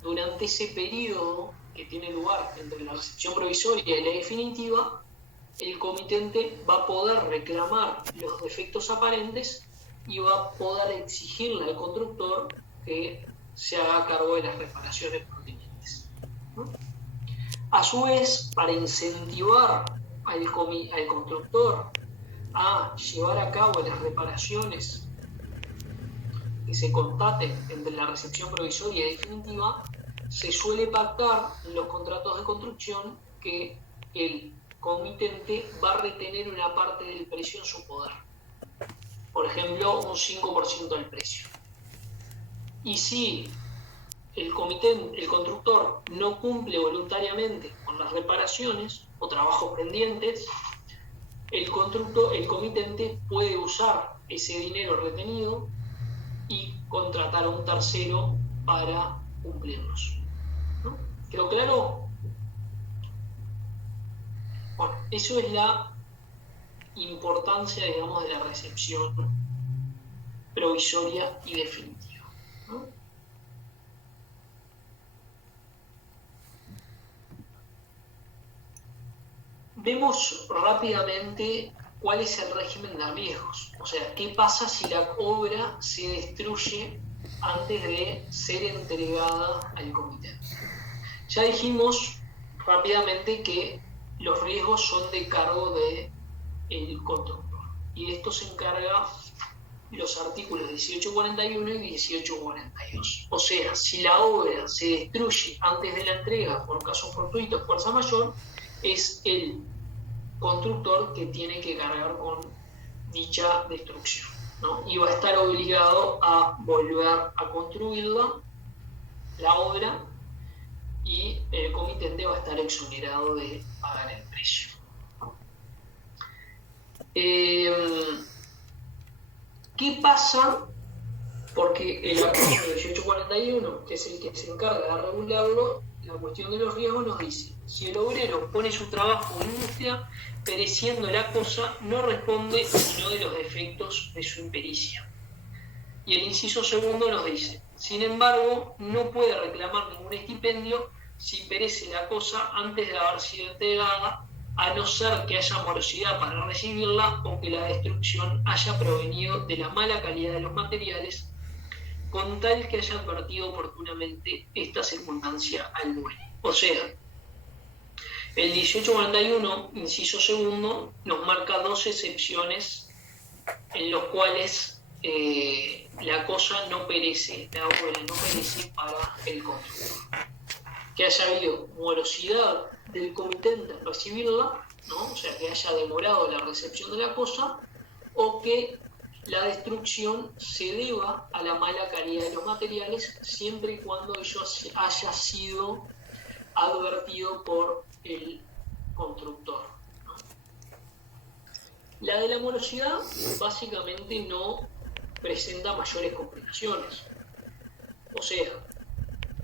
durante ese periodo que tiene lugar entre la recepción provisoria y la definitiva, el comitente va a poder reclamar los defectos aparentes y va a poder exigirle al constructor que se haga cargo de las reparaciones pertinentes, ¿no? A su vez, para incentivar al constructor a llevar a cabo las reparaciones que se constaten entre la recepción provisoria y definitiva, se suele pactar en los contratos de construcción que el comitente va a retener una parte del precio en su poder. Por ejemplo, un 5% del precio. Y si el constructor no cumple voluntariamente con las reparaciones o trabajos pendientes, el comitente puede usar ese dinero retenido y contratar a un tercero para cumplirlos, ¿no? ¿Quedó claro? Bueno, eso es la importancia, digamos, de la recepción provisoria y definitiva, ¿no? Vemos rápidamente cuál es el régimen de riesgos. O sea, qué pasa si la obra se destruye antes de ser entregada al comité. Ya dijimos rápidamente que los riesgos son de cargo del constructor. Y de esto se encarga los artículos 1841 y 1842. O sea, si la obra se destruye antes de la entrega por caso fortuito, fuerza mayor, es el constructor que tiene que cargar con dicha destrucción, ¿no? Y va a estar obligado a volver a construirla, la obra, y el comitente va a estar exonerado de pagar el precio. ¿Qué pasa? Porque el artículo 1841, que es el que se encarga de regularlo, la cuestión de los riesgos nos dice: si el obrero pone su trabajo en industria, pereciendo la cosa, no responde sino de los defectos de su impericia. Y el inciso segundo nos dice: sin embargo, no puede reclamar ningún estipendio si perece la cosa antes de haber sido entregada, a no ser que haya morosidad para recibirla o que la destrucción haya provenido de la mala calidad de los materiales, con tal que haya advertido oportunamente esta circunstancia al dueño. O sea, el 1841, inciso segundo, nos marca dos excepciones en los cuales la cosa no perece, la obra no perece para el constructor. Que haya habido morosidad del comitente en recibirla, ¿no? O sea, que haya demorado la recepción de la cosa, o que la destrucción se deba a la mala calidad de los materiales, siempre y cuando ello haya sido advertido por el constructor, ¿no? La de la morosidad básicamente no presenta mayores complicaciones. O sea,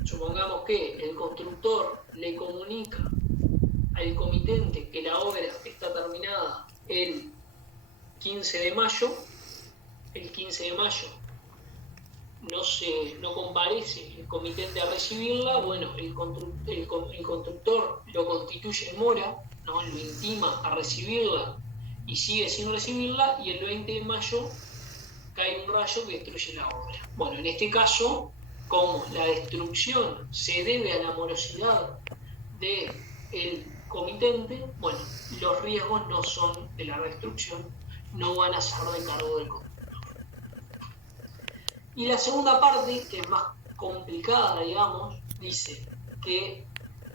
supongamos que el constructor le comunica al comitente que la obra está terminada el 15 de mayo, el 15 de mayo no comparece el comitente a recibirla, bueno, el constructor lo constituye en mora, ¿no? Lo intima a recibirla y sigue sin recibirla, y el 20 de mayo cae un rayo que destruye la obra. Bueno, en este caso, como la destrucción se debe a la morosidad del comitente, bueno, los riesgos no son de la destrucción, no van a ser de cargo del constructor. Y la segunda parte, que es más complicada, digamos, dice que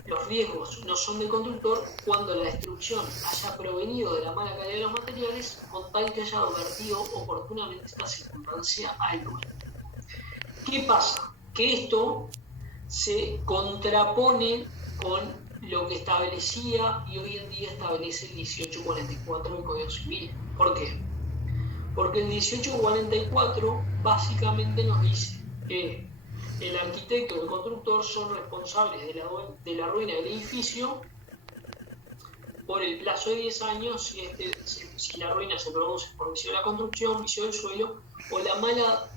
los riesgos no son del constructor cuando la destrucción haya provenido de la mala calidad de los materiales, con tal que haya advertido oportunamente esta circunstancia al dueño. ¿Qué pasa? Que esto se contrapone con lo que establecía y hoy en día establece el 1844 del Código Civil. ¿Por qué? Porque el 1844 básicamente nos dice que el arquitecto y el constructor son responsables de la ruina del edificio por el plazo de 10 años si la ruina se produce por vicio de la construcción, vicio del suelo o la mala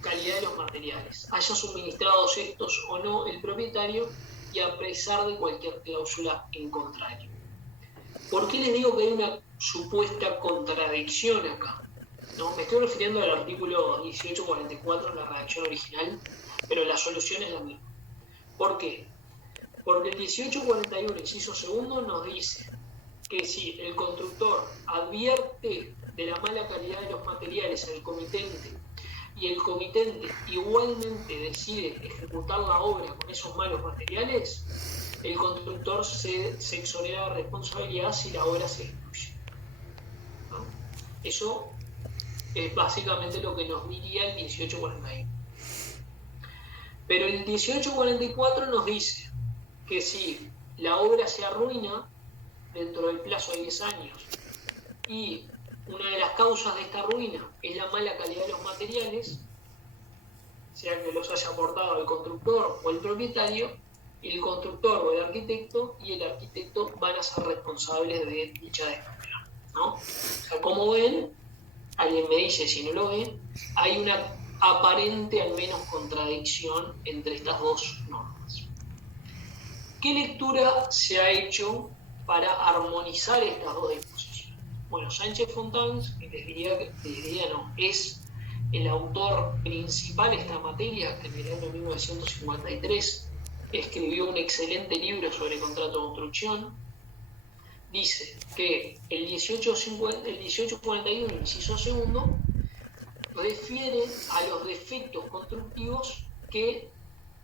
calidad de los materiales, haya suministrado estos o no el propietario, y a pesar de cualquier cláusula en contrario. ¿Por qué les digo que hay una supuesta contradicción acá? ¿No? Me estoy refiriendo al artículo 1844 en la redacción original, pero la solución es la misma. ¿Por qué? Porque el 1841, inciso segundo, nos dice que si el constructor advierte de la mala calidad de los materiales al comitente y el comitente igualmente decide ejecutar la obra con esos malos materiales, el constructor se exonera de responsabilidad si la obra se destruye, ¿no? Eso es básicamente lo que nos diría el 1841. Pero el 1844 nos dice que si la obra se arruina dentro del plazo de 10 años y una de las causas de esta ruina es la mala calidad de los materiales, sea que los haya aportado el constructor o el propietario, el constructor o el arquitecto y el arquitecto van a ser responsables de dicha destrucción, ¿no? O sea, como ven, alguien me dice si no lo ve, hay una aparente al menos contradicción entre estas dos normas. ¿Qué lectura se ha hecho para armonizar estas dos disposiciones? Bueno, Sánchez Fontans, que les diría no, es el autor principal de esta materia, que en el año 1953 escribió un excelente libro sobre contrato de construcción. Dice que el 1841, inciso segundo, refiere a los defectos constructivos que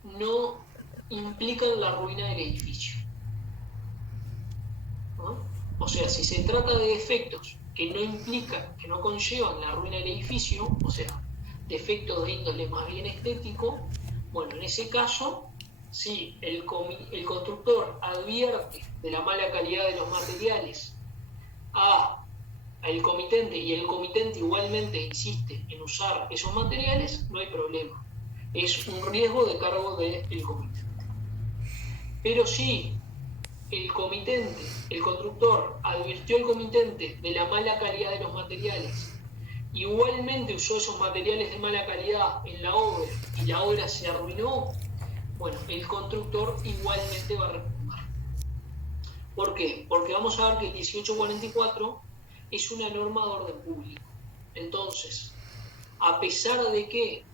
no implican la ruina del edificio, ¿no? O sea, si se trata de defectos que no implican, que no conllevan la ruina del edificio, o sea, defectos de índole más bien estético, bueno, en ese caso, si el constructor advierte de la mala calidad de los materiales al comitente y el comitente igualmente insiste en usar esos materiales, no hay problema. Es un riesgo de cargo del comitente. Pero si el constructor advirtió al comitente de la mala calidad de los materiales, igualmente usó esos materiales de mala calidad en la obra y la obra se arruinó, bueno, el constructor igualmente va a responder. ¿Por qué? Porque vamos a ver que el 1844 es una norma de orden público. Entonces, a pesar de que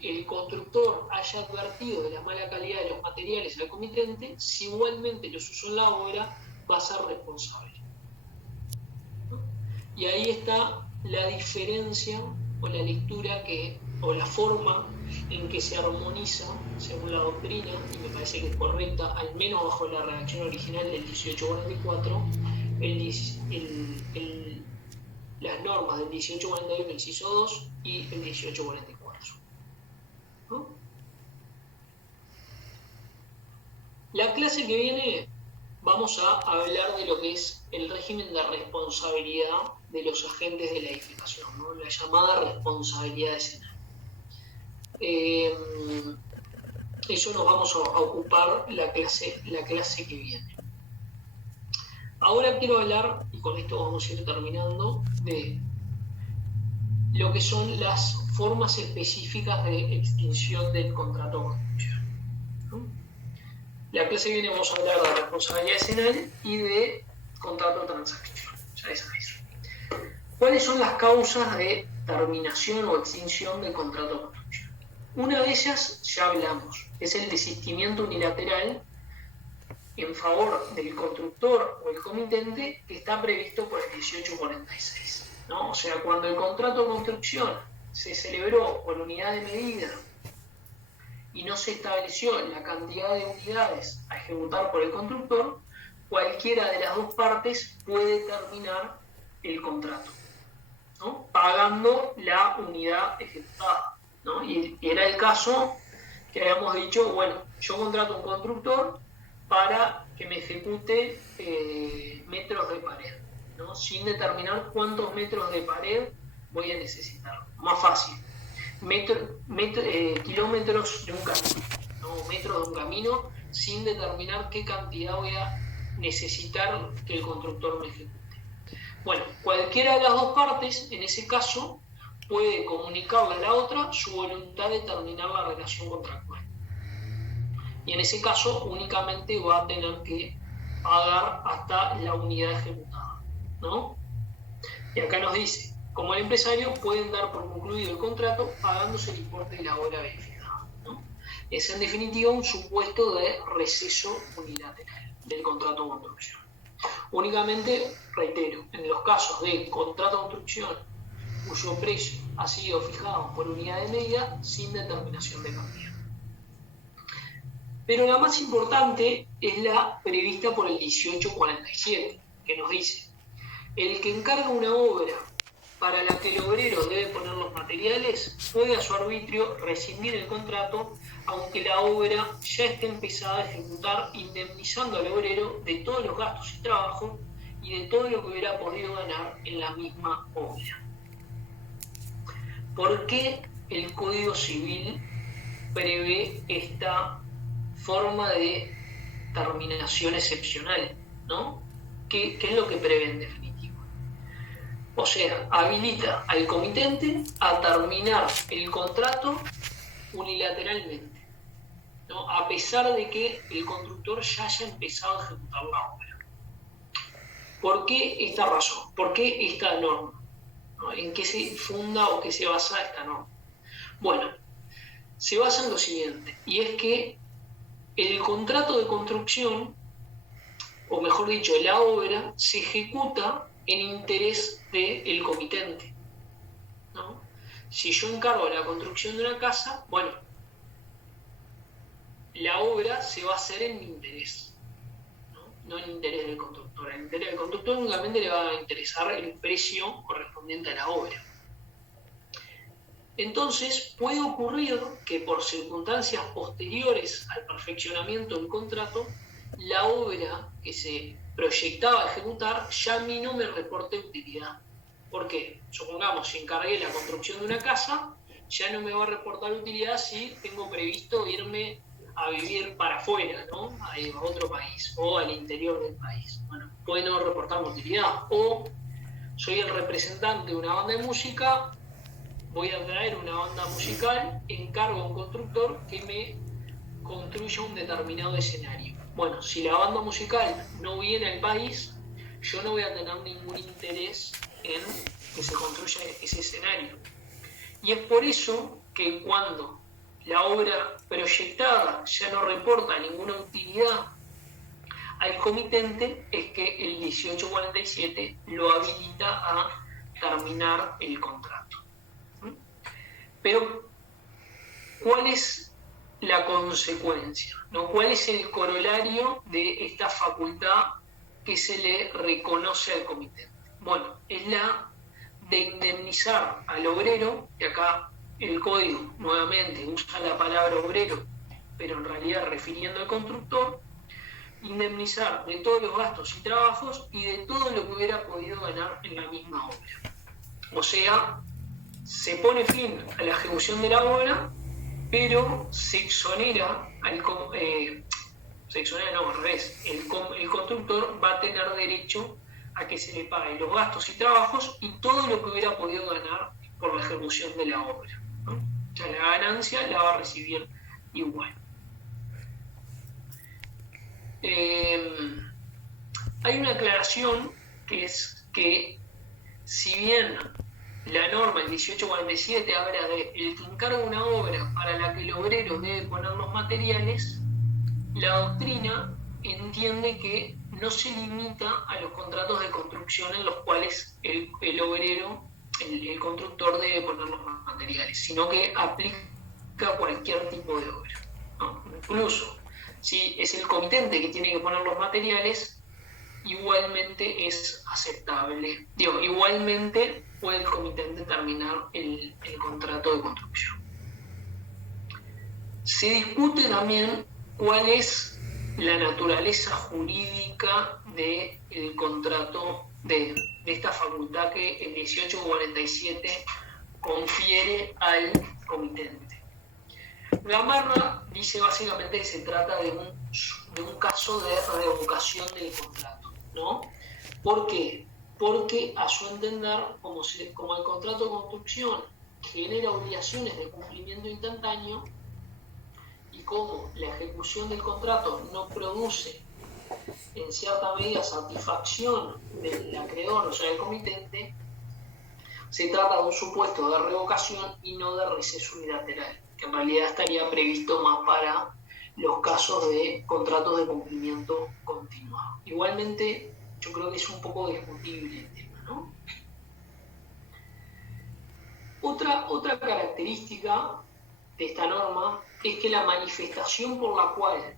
el constructor haya advertido de la mala calidad de los materiales al comitente, si igualmente los usó en la obra, va a ser responsable, ¿no? Y ahí está la diferencia o la lectura o la forma en que se armoniza, según la doctrina, y me parece que es correcta, al menos bajo la redacción original del 1844, las normas del 1841, inciso 2, y el 1844. ¿No? La clase que viene vamos a hablar de lo que es el régimen de responsabilidad de los agentes de la edificación, ¿no? La llamada responsabilidad decenal. Eso nos vamos a ocupar la clase que viene. Ahora quiero hablar, y con esto vamos a ir terminando, de lo que son las formas específicas de extinción del contrato de construcción, ¿no? La clase que viene vamos a hablar de responsabilidad decenal y de contrato de transacción. Ya sabéis. ¿Cuáles son las causas de terminación o extinción del contrato de construcción? Una de ellas ya hablamos, es el desistimiento unilateral en favor del constructor o el comitente, que está previsto por el 1846, ¿no? O sea, cuando el contrato de construcción se celebró por unidad de medida y no se estableció la cantidad de unidades a ejecutar por el constructor, cualquiera de las dos partes puede terminar el contrato, ¿no? Pagando la unidad ejecutada, ¿no? Y era el caso que habíamos dicho, bueno, yo contrato a un constructor para que me ejecute metros de pared, ¿no? Sin determinar cuántos metros de pared voy a necesitar. Más fácil, kilómetros de un camino, ¿no? Metros de un camino, sin determinar qué cantidad voy a necesitar que el constructor me ejecute. Bueno, cualquiera de las dos partes, en ese caso, puede comunicarle a la otra su voluntad de terminar la relación contractual. Y en ese caso únicamente va a tener que pagar hasta la unidad ejecutada, ¿no? Y acá nos dice, como el empresario pueden dar por concluido el contrato pagándose el importe de la obra verificada, ¿no? Es en definitiva un supuesto de receso unilateral del contrato de construcción. Únicamente, reitero, en los casos de contrato de construcción cuyo precio ha sido fijado por unidad de medida sin determinación de cantidad. Pero la más importante es la prevista por el 1847, que nos dice: el que encarga una obra para la que el obrero debe poner los materiales puede a su arbitrio rescindir el contrato, aunque la obra ya esté empezada a ejecutar, indemnizando al obrero de todos los gastos y trabajos y de todo lo que hubiera podido ganar en la misma obra. ¿Por qué el Código Civil prevé esta forma de terminación excepcional, ¿no? ¿Qué es lo que prevé en definitiva? O sea, habilita al comitente a terminar el contrato unilateralmente, ¿no? A pesar de que el constructor ya haya empezado a ejecutar la obra. ¿Por qué esta razón? ¿Por qué esta norma? ¿No? ¿En qué se funda o qué se basa esta norma? Bueno, se basa en lo siguiente, y es que el contrato de construcción, o mejor dicho, la obra, se ejecuta en interés del comitente, ¿no? Si yo encargo la construcción de una casa, bueno, la obra se va a hacer en mi interés, no en interés del constructor. En interés del constructor únicamente le va a interesar el precio correspondiente a la obra. Entonces, puede ocurrir que por circunstancias posteriores al perfeccionamiento del contrato, la obra que se proyectaba ejecutar ya a mí no me reporte utilidad. ¿Por qué? Supongamos, si encargué la construcción de una casa, ya no me va a reportar utilidad si tengo previsto irme a vivir para afuera, ¿no? A otro país o al interior del país. Bueno, puede no reportarme utilidad. O soy el representante de una banda de música, voy a traer una banda musical, encargo a un constructor que me construya un determinado escenario. Bueno, si la banda musical no viene al país, yo no voy a tener ningún interés en que se construya ese escenario. Y es por eso que cuando la obra proyectada ya no reporta ninguna utilidad al comitente, es que el 1847 lo habilita a terminar el contrato. Pero, ¿cuál es la consecuencia? ¿No? ¿Cuál es el corolario de esta facultad que se le reconoce al comitente? Bueno, es la de indemnizar al obrero, que acá el código nuevamente usa la palabra obrero, pero en realidad refiriendo al constructor, indemnizar de todos los gastos y trabajos y de todo lo que hubiera podido ganar en la misma obra. O sea, se pone fin a la ejecución de la obra, pero se exonera al revés. El constructor va a tener derecho a que se le pague los gastos y trabajos y todo lo que hubiera podido ganar por la ejecución de la obra, ¿no? O sea, la ganancia la va a recibir igual. Hay una aclaración que es que si bien la norma, el 1847, habla de el que encarga una obra para la que el obrero debe poner los materiales, la doctrina entiende que no se limita a los contratos de construcción en los cuales el obrero, el constructor debe poner los materiales, sino que aplica cualquier tipo de obra, ¿no? Incluso si es el comitente que tiene que poner los materiales, igualmente es aceptable. Igualmente puede el comitente terminar el contrato de construcción. Se discute también cuál es la naturaleza jurídica del contrato, de esta facultad que el 1847 confiere al comitente. Gamarra dice básicamente que se trata de un caso de revocación del contrato, ¿no? ¿Por qué? Porque a su entender, como el contrato de construcción genera obligaciones de cumplimiento instantáneo y como la ejecución del contrato no produce en cierta medida satisfacción del acreedor, o sea, del comitente, se trata de un supuesto de revocación y no de receso unilateral, que en realidad estaría previsto más para los casos de contratos de cumplimiento continuado. Igualmente, yo creo que es un poco discutible el tema, ¿no? Otra característica de esta norma es que la manifestación por la cual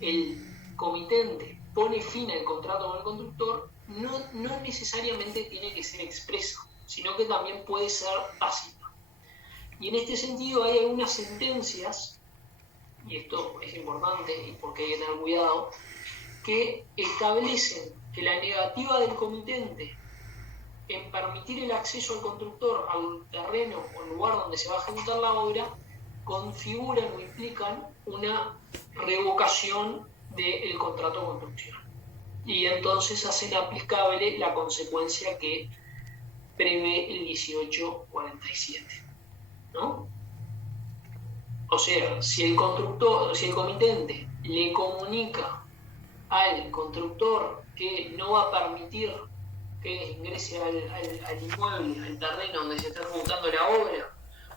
el comitente pone fin al contrato con el constructor no necesariamente tiene que ser expresa, sino que también puede ser tácita. Y en este sentido hay algunas sentencias, y esto es importante porque hay que tener cuidado, que establecen que la negativa del comitente en permitir el acceso al constructor al terreno o al lugar donde se va a ejecutar la obra configuran o implican una revocación del contrato de construcción. Y entonces hacen aplicable la consecuencia que prevé el 1847, ¿no? O sea, si el comitente le comunica al constructor que no va a permitir que ingrese al inmueble, al terreno donde se está ejecutando la obra,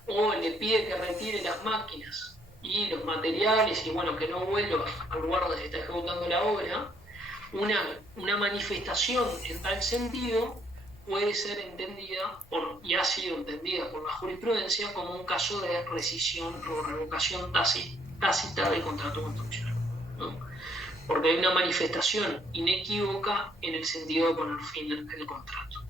o le pide que retire las máquinas y los materiales y bueno, que no vuelva al lugar donde se está ejecutando la obra, una manifestación en tal sentido puede ser entendida y ha sido entendida por la jurisprudencia como un caso de rescisión o revocación tácita del contrato de construcción, ¿no? Porque hay una manifestación inequívoca en el sentido de poner fin al contrato.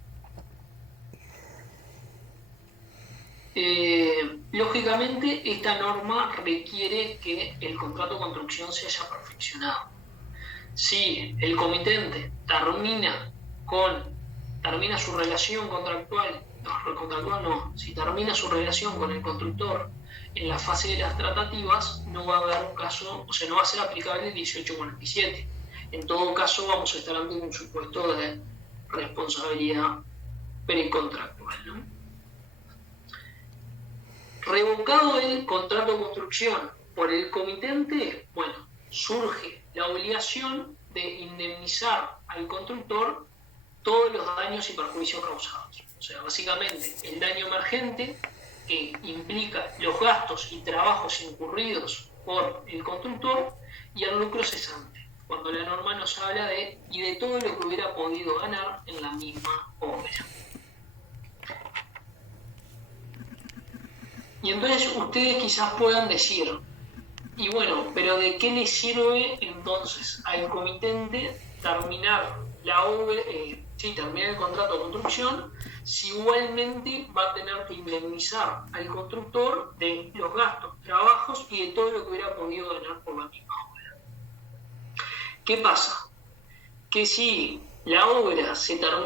Lógicamente, esta norma requiere que el contrato de construcción se haya perfeccionado. Si el comitente termina su relación contractual, si termina su relación con el constructor en la fase de las tratativas, no va a haber un caso, o sea, no va a ser aplicable el 1847. En todo caso, vamos a estar ante un supuesto de responsabilidad precontractual, ¿no? Revocado el contrato de construcción por el comitente, bueno, surge la obligación de indemnizar al constructor todos los daños y perjuicios causados. O sea, básicamente, el daño emergente, que implica los gastos y trabajos incurridos por el constructor, y el lucro cesante, cuando la norma nos habla de todo lo que hubiera podido ganar en la misma obra. Y entonces ustedes quizás puedan decir, y bueno, pero ¿de qué le sirve entonces al comitente terminar la obra, terminar el contrato de construcción, si igualmente va a tener que indemnizar al constructor de los gastos, trabajos y de todo lo que hubiera podido ganar por la misma obra? ¿Qué pasa? Que si la obra,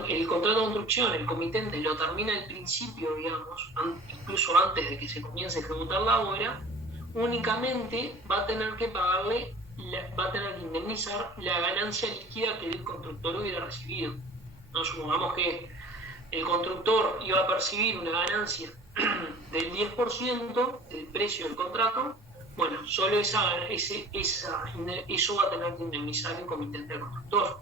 el contrato de construcción, el comitente lo termina al principio, digamos, incluso antes de que se comience a ejecutar la obra, únicamente va a tener que indemnizar la ganancia líquida que el constructor hubiera recibido. ¿No? Supongamos que el constructor iba a percibir una ganancia del 10% del precio del contrato, bueno, solo eso va a tener que indemnizar el comitente del constructor.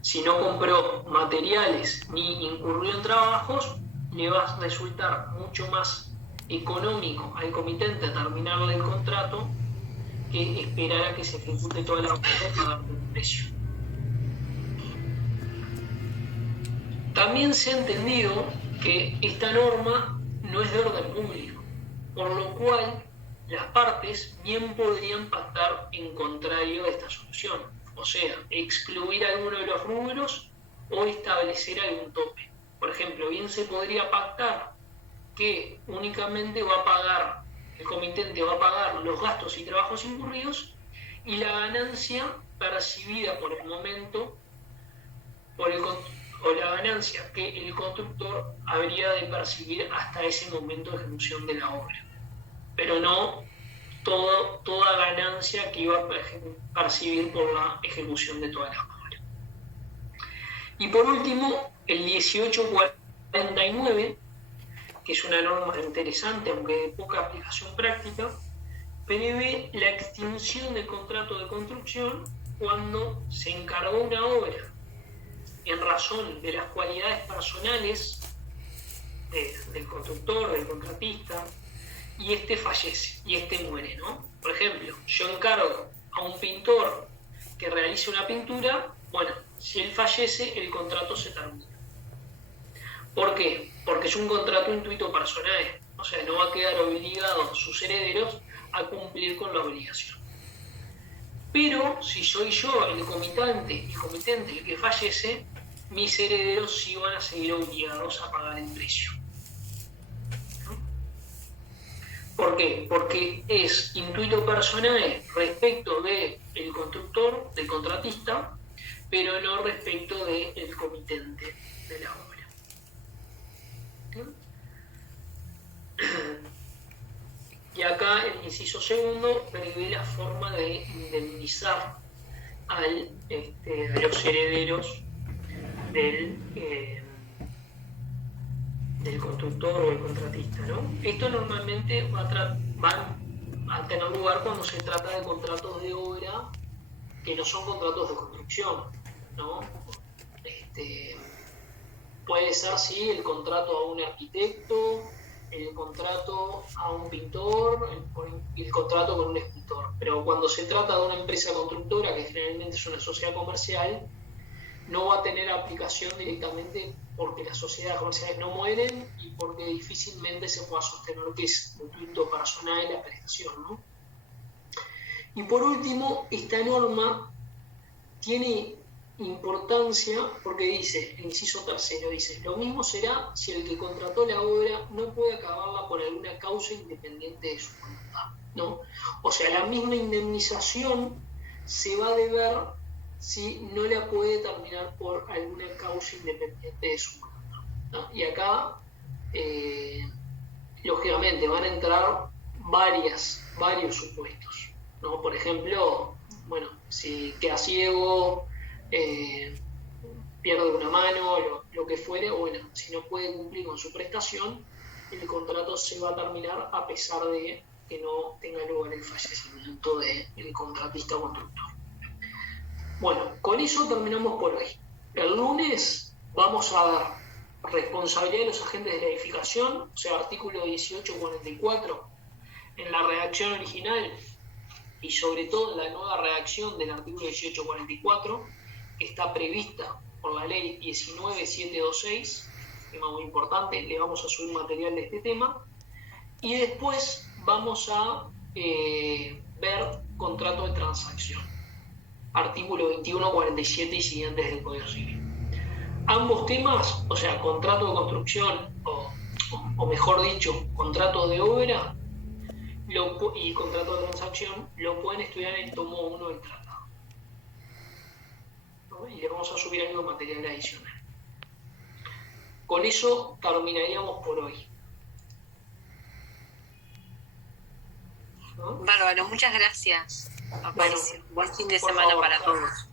Si no compró materiales ni incurrió en trabajos, le va a resultar mucho más económico al comitente terminarle el contrato que esperar a que se ejecute toda la obra para darle un precio. También se ha entendido que esta norma no es de orden público, por lo cual las partes bien podrían pactar en contrario de esta solución, o sea, excluir alguno de los rubros o establecer algún tope. Por ejemplo, bien se podría pactar que únicamente el comitente va a pagar los gastos y trabajos incurridos y la ganancia percibida por el momento, o la ganancia que el constructor habría de percibir hasta ese momento de ejecución de la obra, pero no toda ganancia que iba a percibir por la ejecución de toda la obra. Y por último, el 1849, que es una norma interesante, aunque de poca aplicación práctica, prevé la extinción del contrato de construcción cuando se encargó una obra en razón de las cualidades personales del constructor, del contratista, y este fallece, y este muere, ¿no? Por ejemplo, yo encargo a un pintor que realice una pintura, bueno, si él fallece, el contrato se termina. ¿Por qué? Porque es un contrato intuito personal, o sea, no va a quedar obligado sus herederos a cumplir con la obligación. Pero si soy yo el comitente el que fallece, mis herederos sí van a seguir obligados a pagar el precio. ¿Por qué? Porque es intuito personal respecto del constructor, del contratista, pero no respecto del comitente de la obra. Y acá el inciso segundo prevé la forma de indemnizar a los herederos del constructor o el contratista, ¿no? Esto normalmente va a tener lugar cuando se trata de contratos de obra que no son contratos de construcción. ¿no? Puede ser, sí, el contrato a un arquitecto, el contrato a un pintor, el contrato con un escultor. Pero cuando se trata de una empresa constructora, que generalmente es una sociedad comercial, no va a tener aplicación directamente porque las sociedades comerciales no mueren y porque difícilmente se pueda sostener que es un punto personal de la prestación, ¿no? Y por último, esta norma tiene importancia porque dice, el inciso tercero, dice, lo mismo será si el que contrató la obra no puede acabarla por alguna causa independiente de su voluntad, ¿no? O sea, la misma indemnización se va a deber si no la puede terminar por alguna causa independiente de su voluntad, ¿no? Y acá, lógicamente, van a entrar varios supuestos, ¿no? Por ejemplo, bueno, si queda ciego, pierde una mano, lo que fuere, bueno, si no puede cumplir con su prestación, el contrato se va a terminar a pesar de que no tenga lugar el fallecimiento del contratista o constructor. Bueno, con eso terminamos por hoy. El lunes vamos a ver responsabilidad de los agentes de la edificación, o sea, artículo 1844, en la redacción original y sobre todo en la nueva redacción del artículo 1844, que está prevista por la ley 19726, tema muy importante, le vamos a subir material de este tema, y después vamos a ver contrato de transacción, artículo 2147 y siguientes del Código Civil. Ambos temas, o sea, contrato de construcción o mejor dicho, contrato de obra y contrato de transacción, lo pueden estudiar en el tomo 1 del tratado, ¿no? Y le vamos a subir algo de material adicional. Con eso terminaríamos por hoy, ¿no? Bárbaro, muchas gracias, Aparicio. Bueno, buen fin de por semana favor, para todos.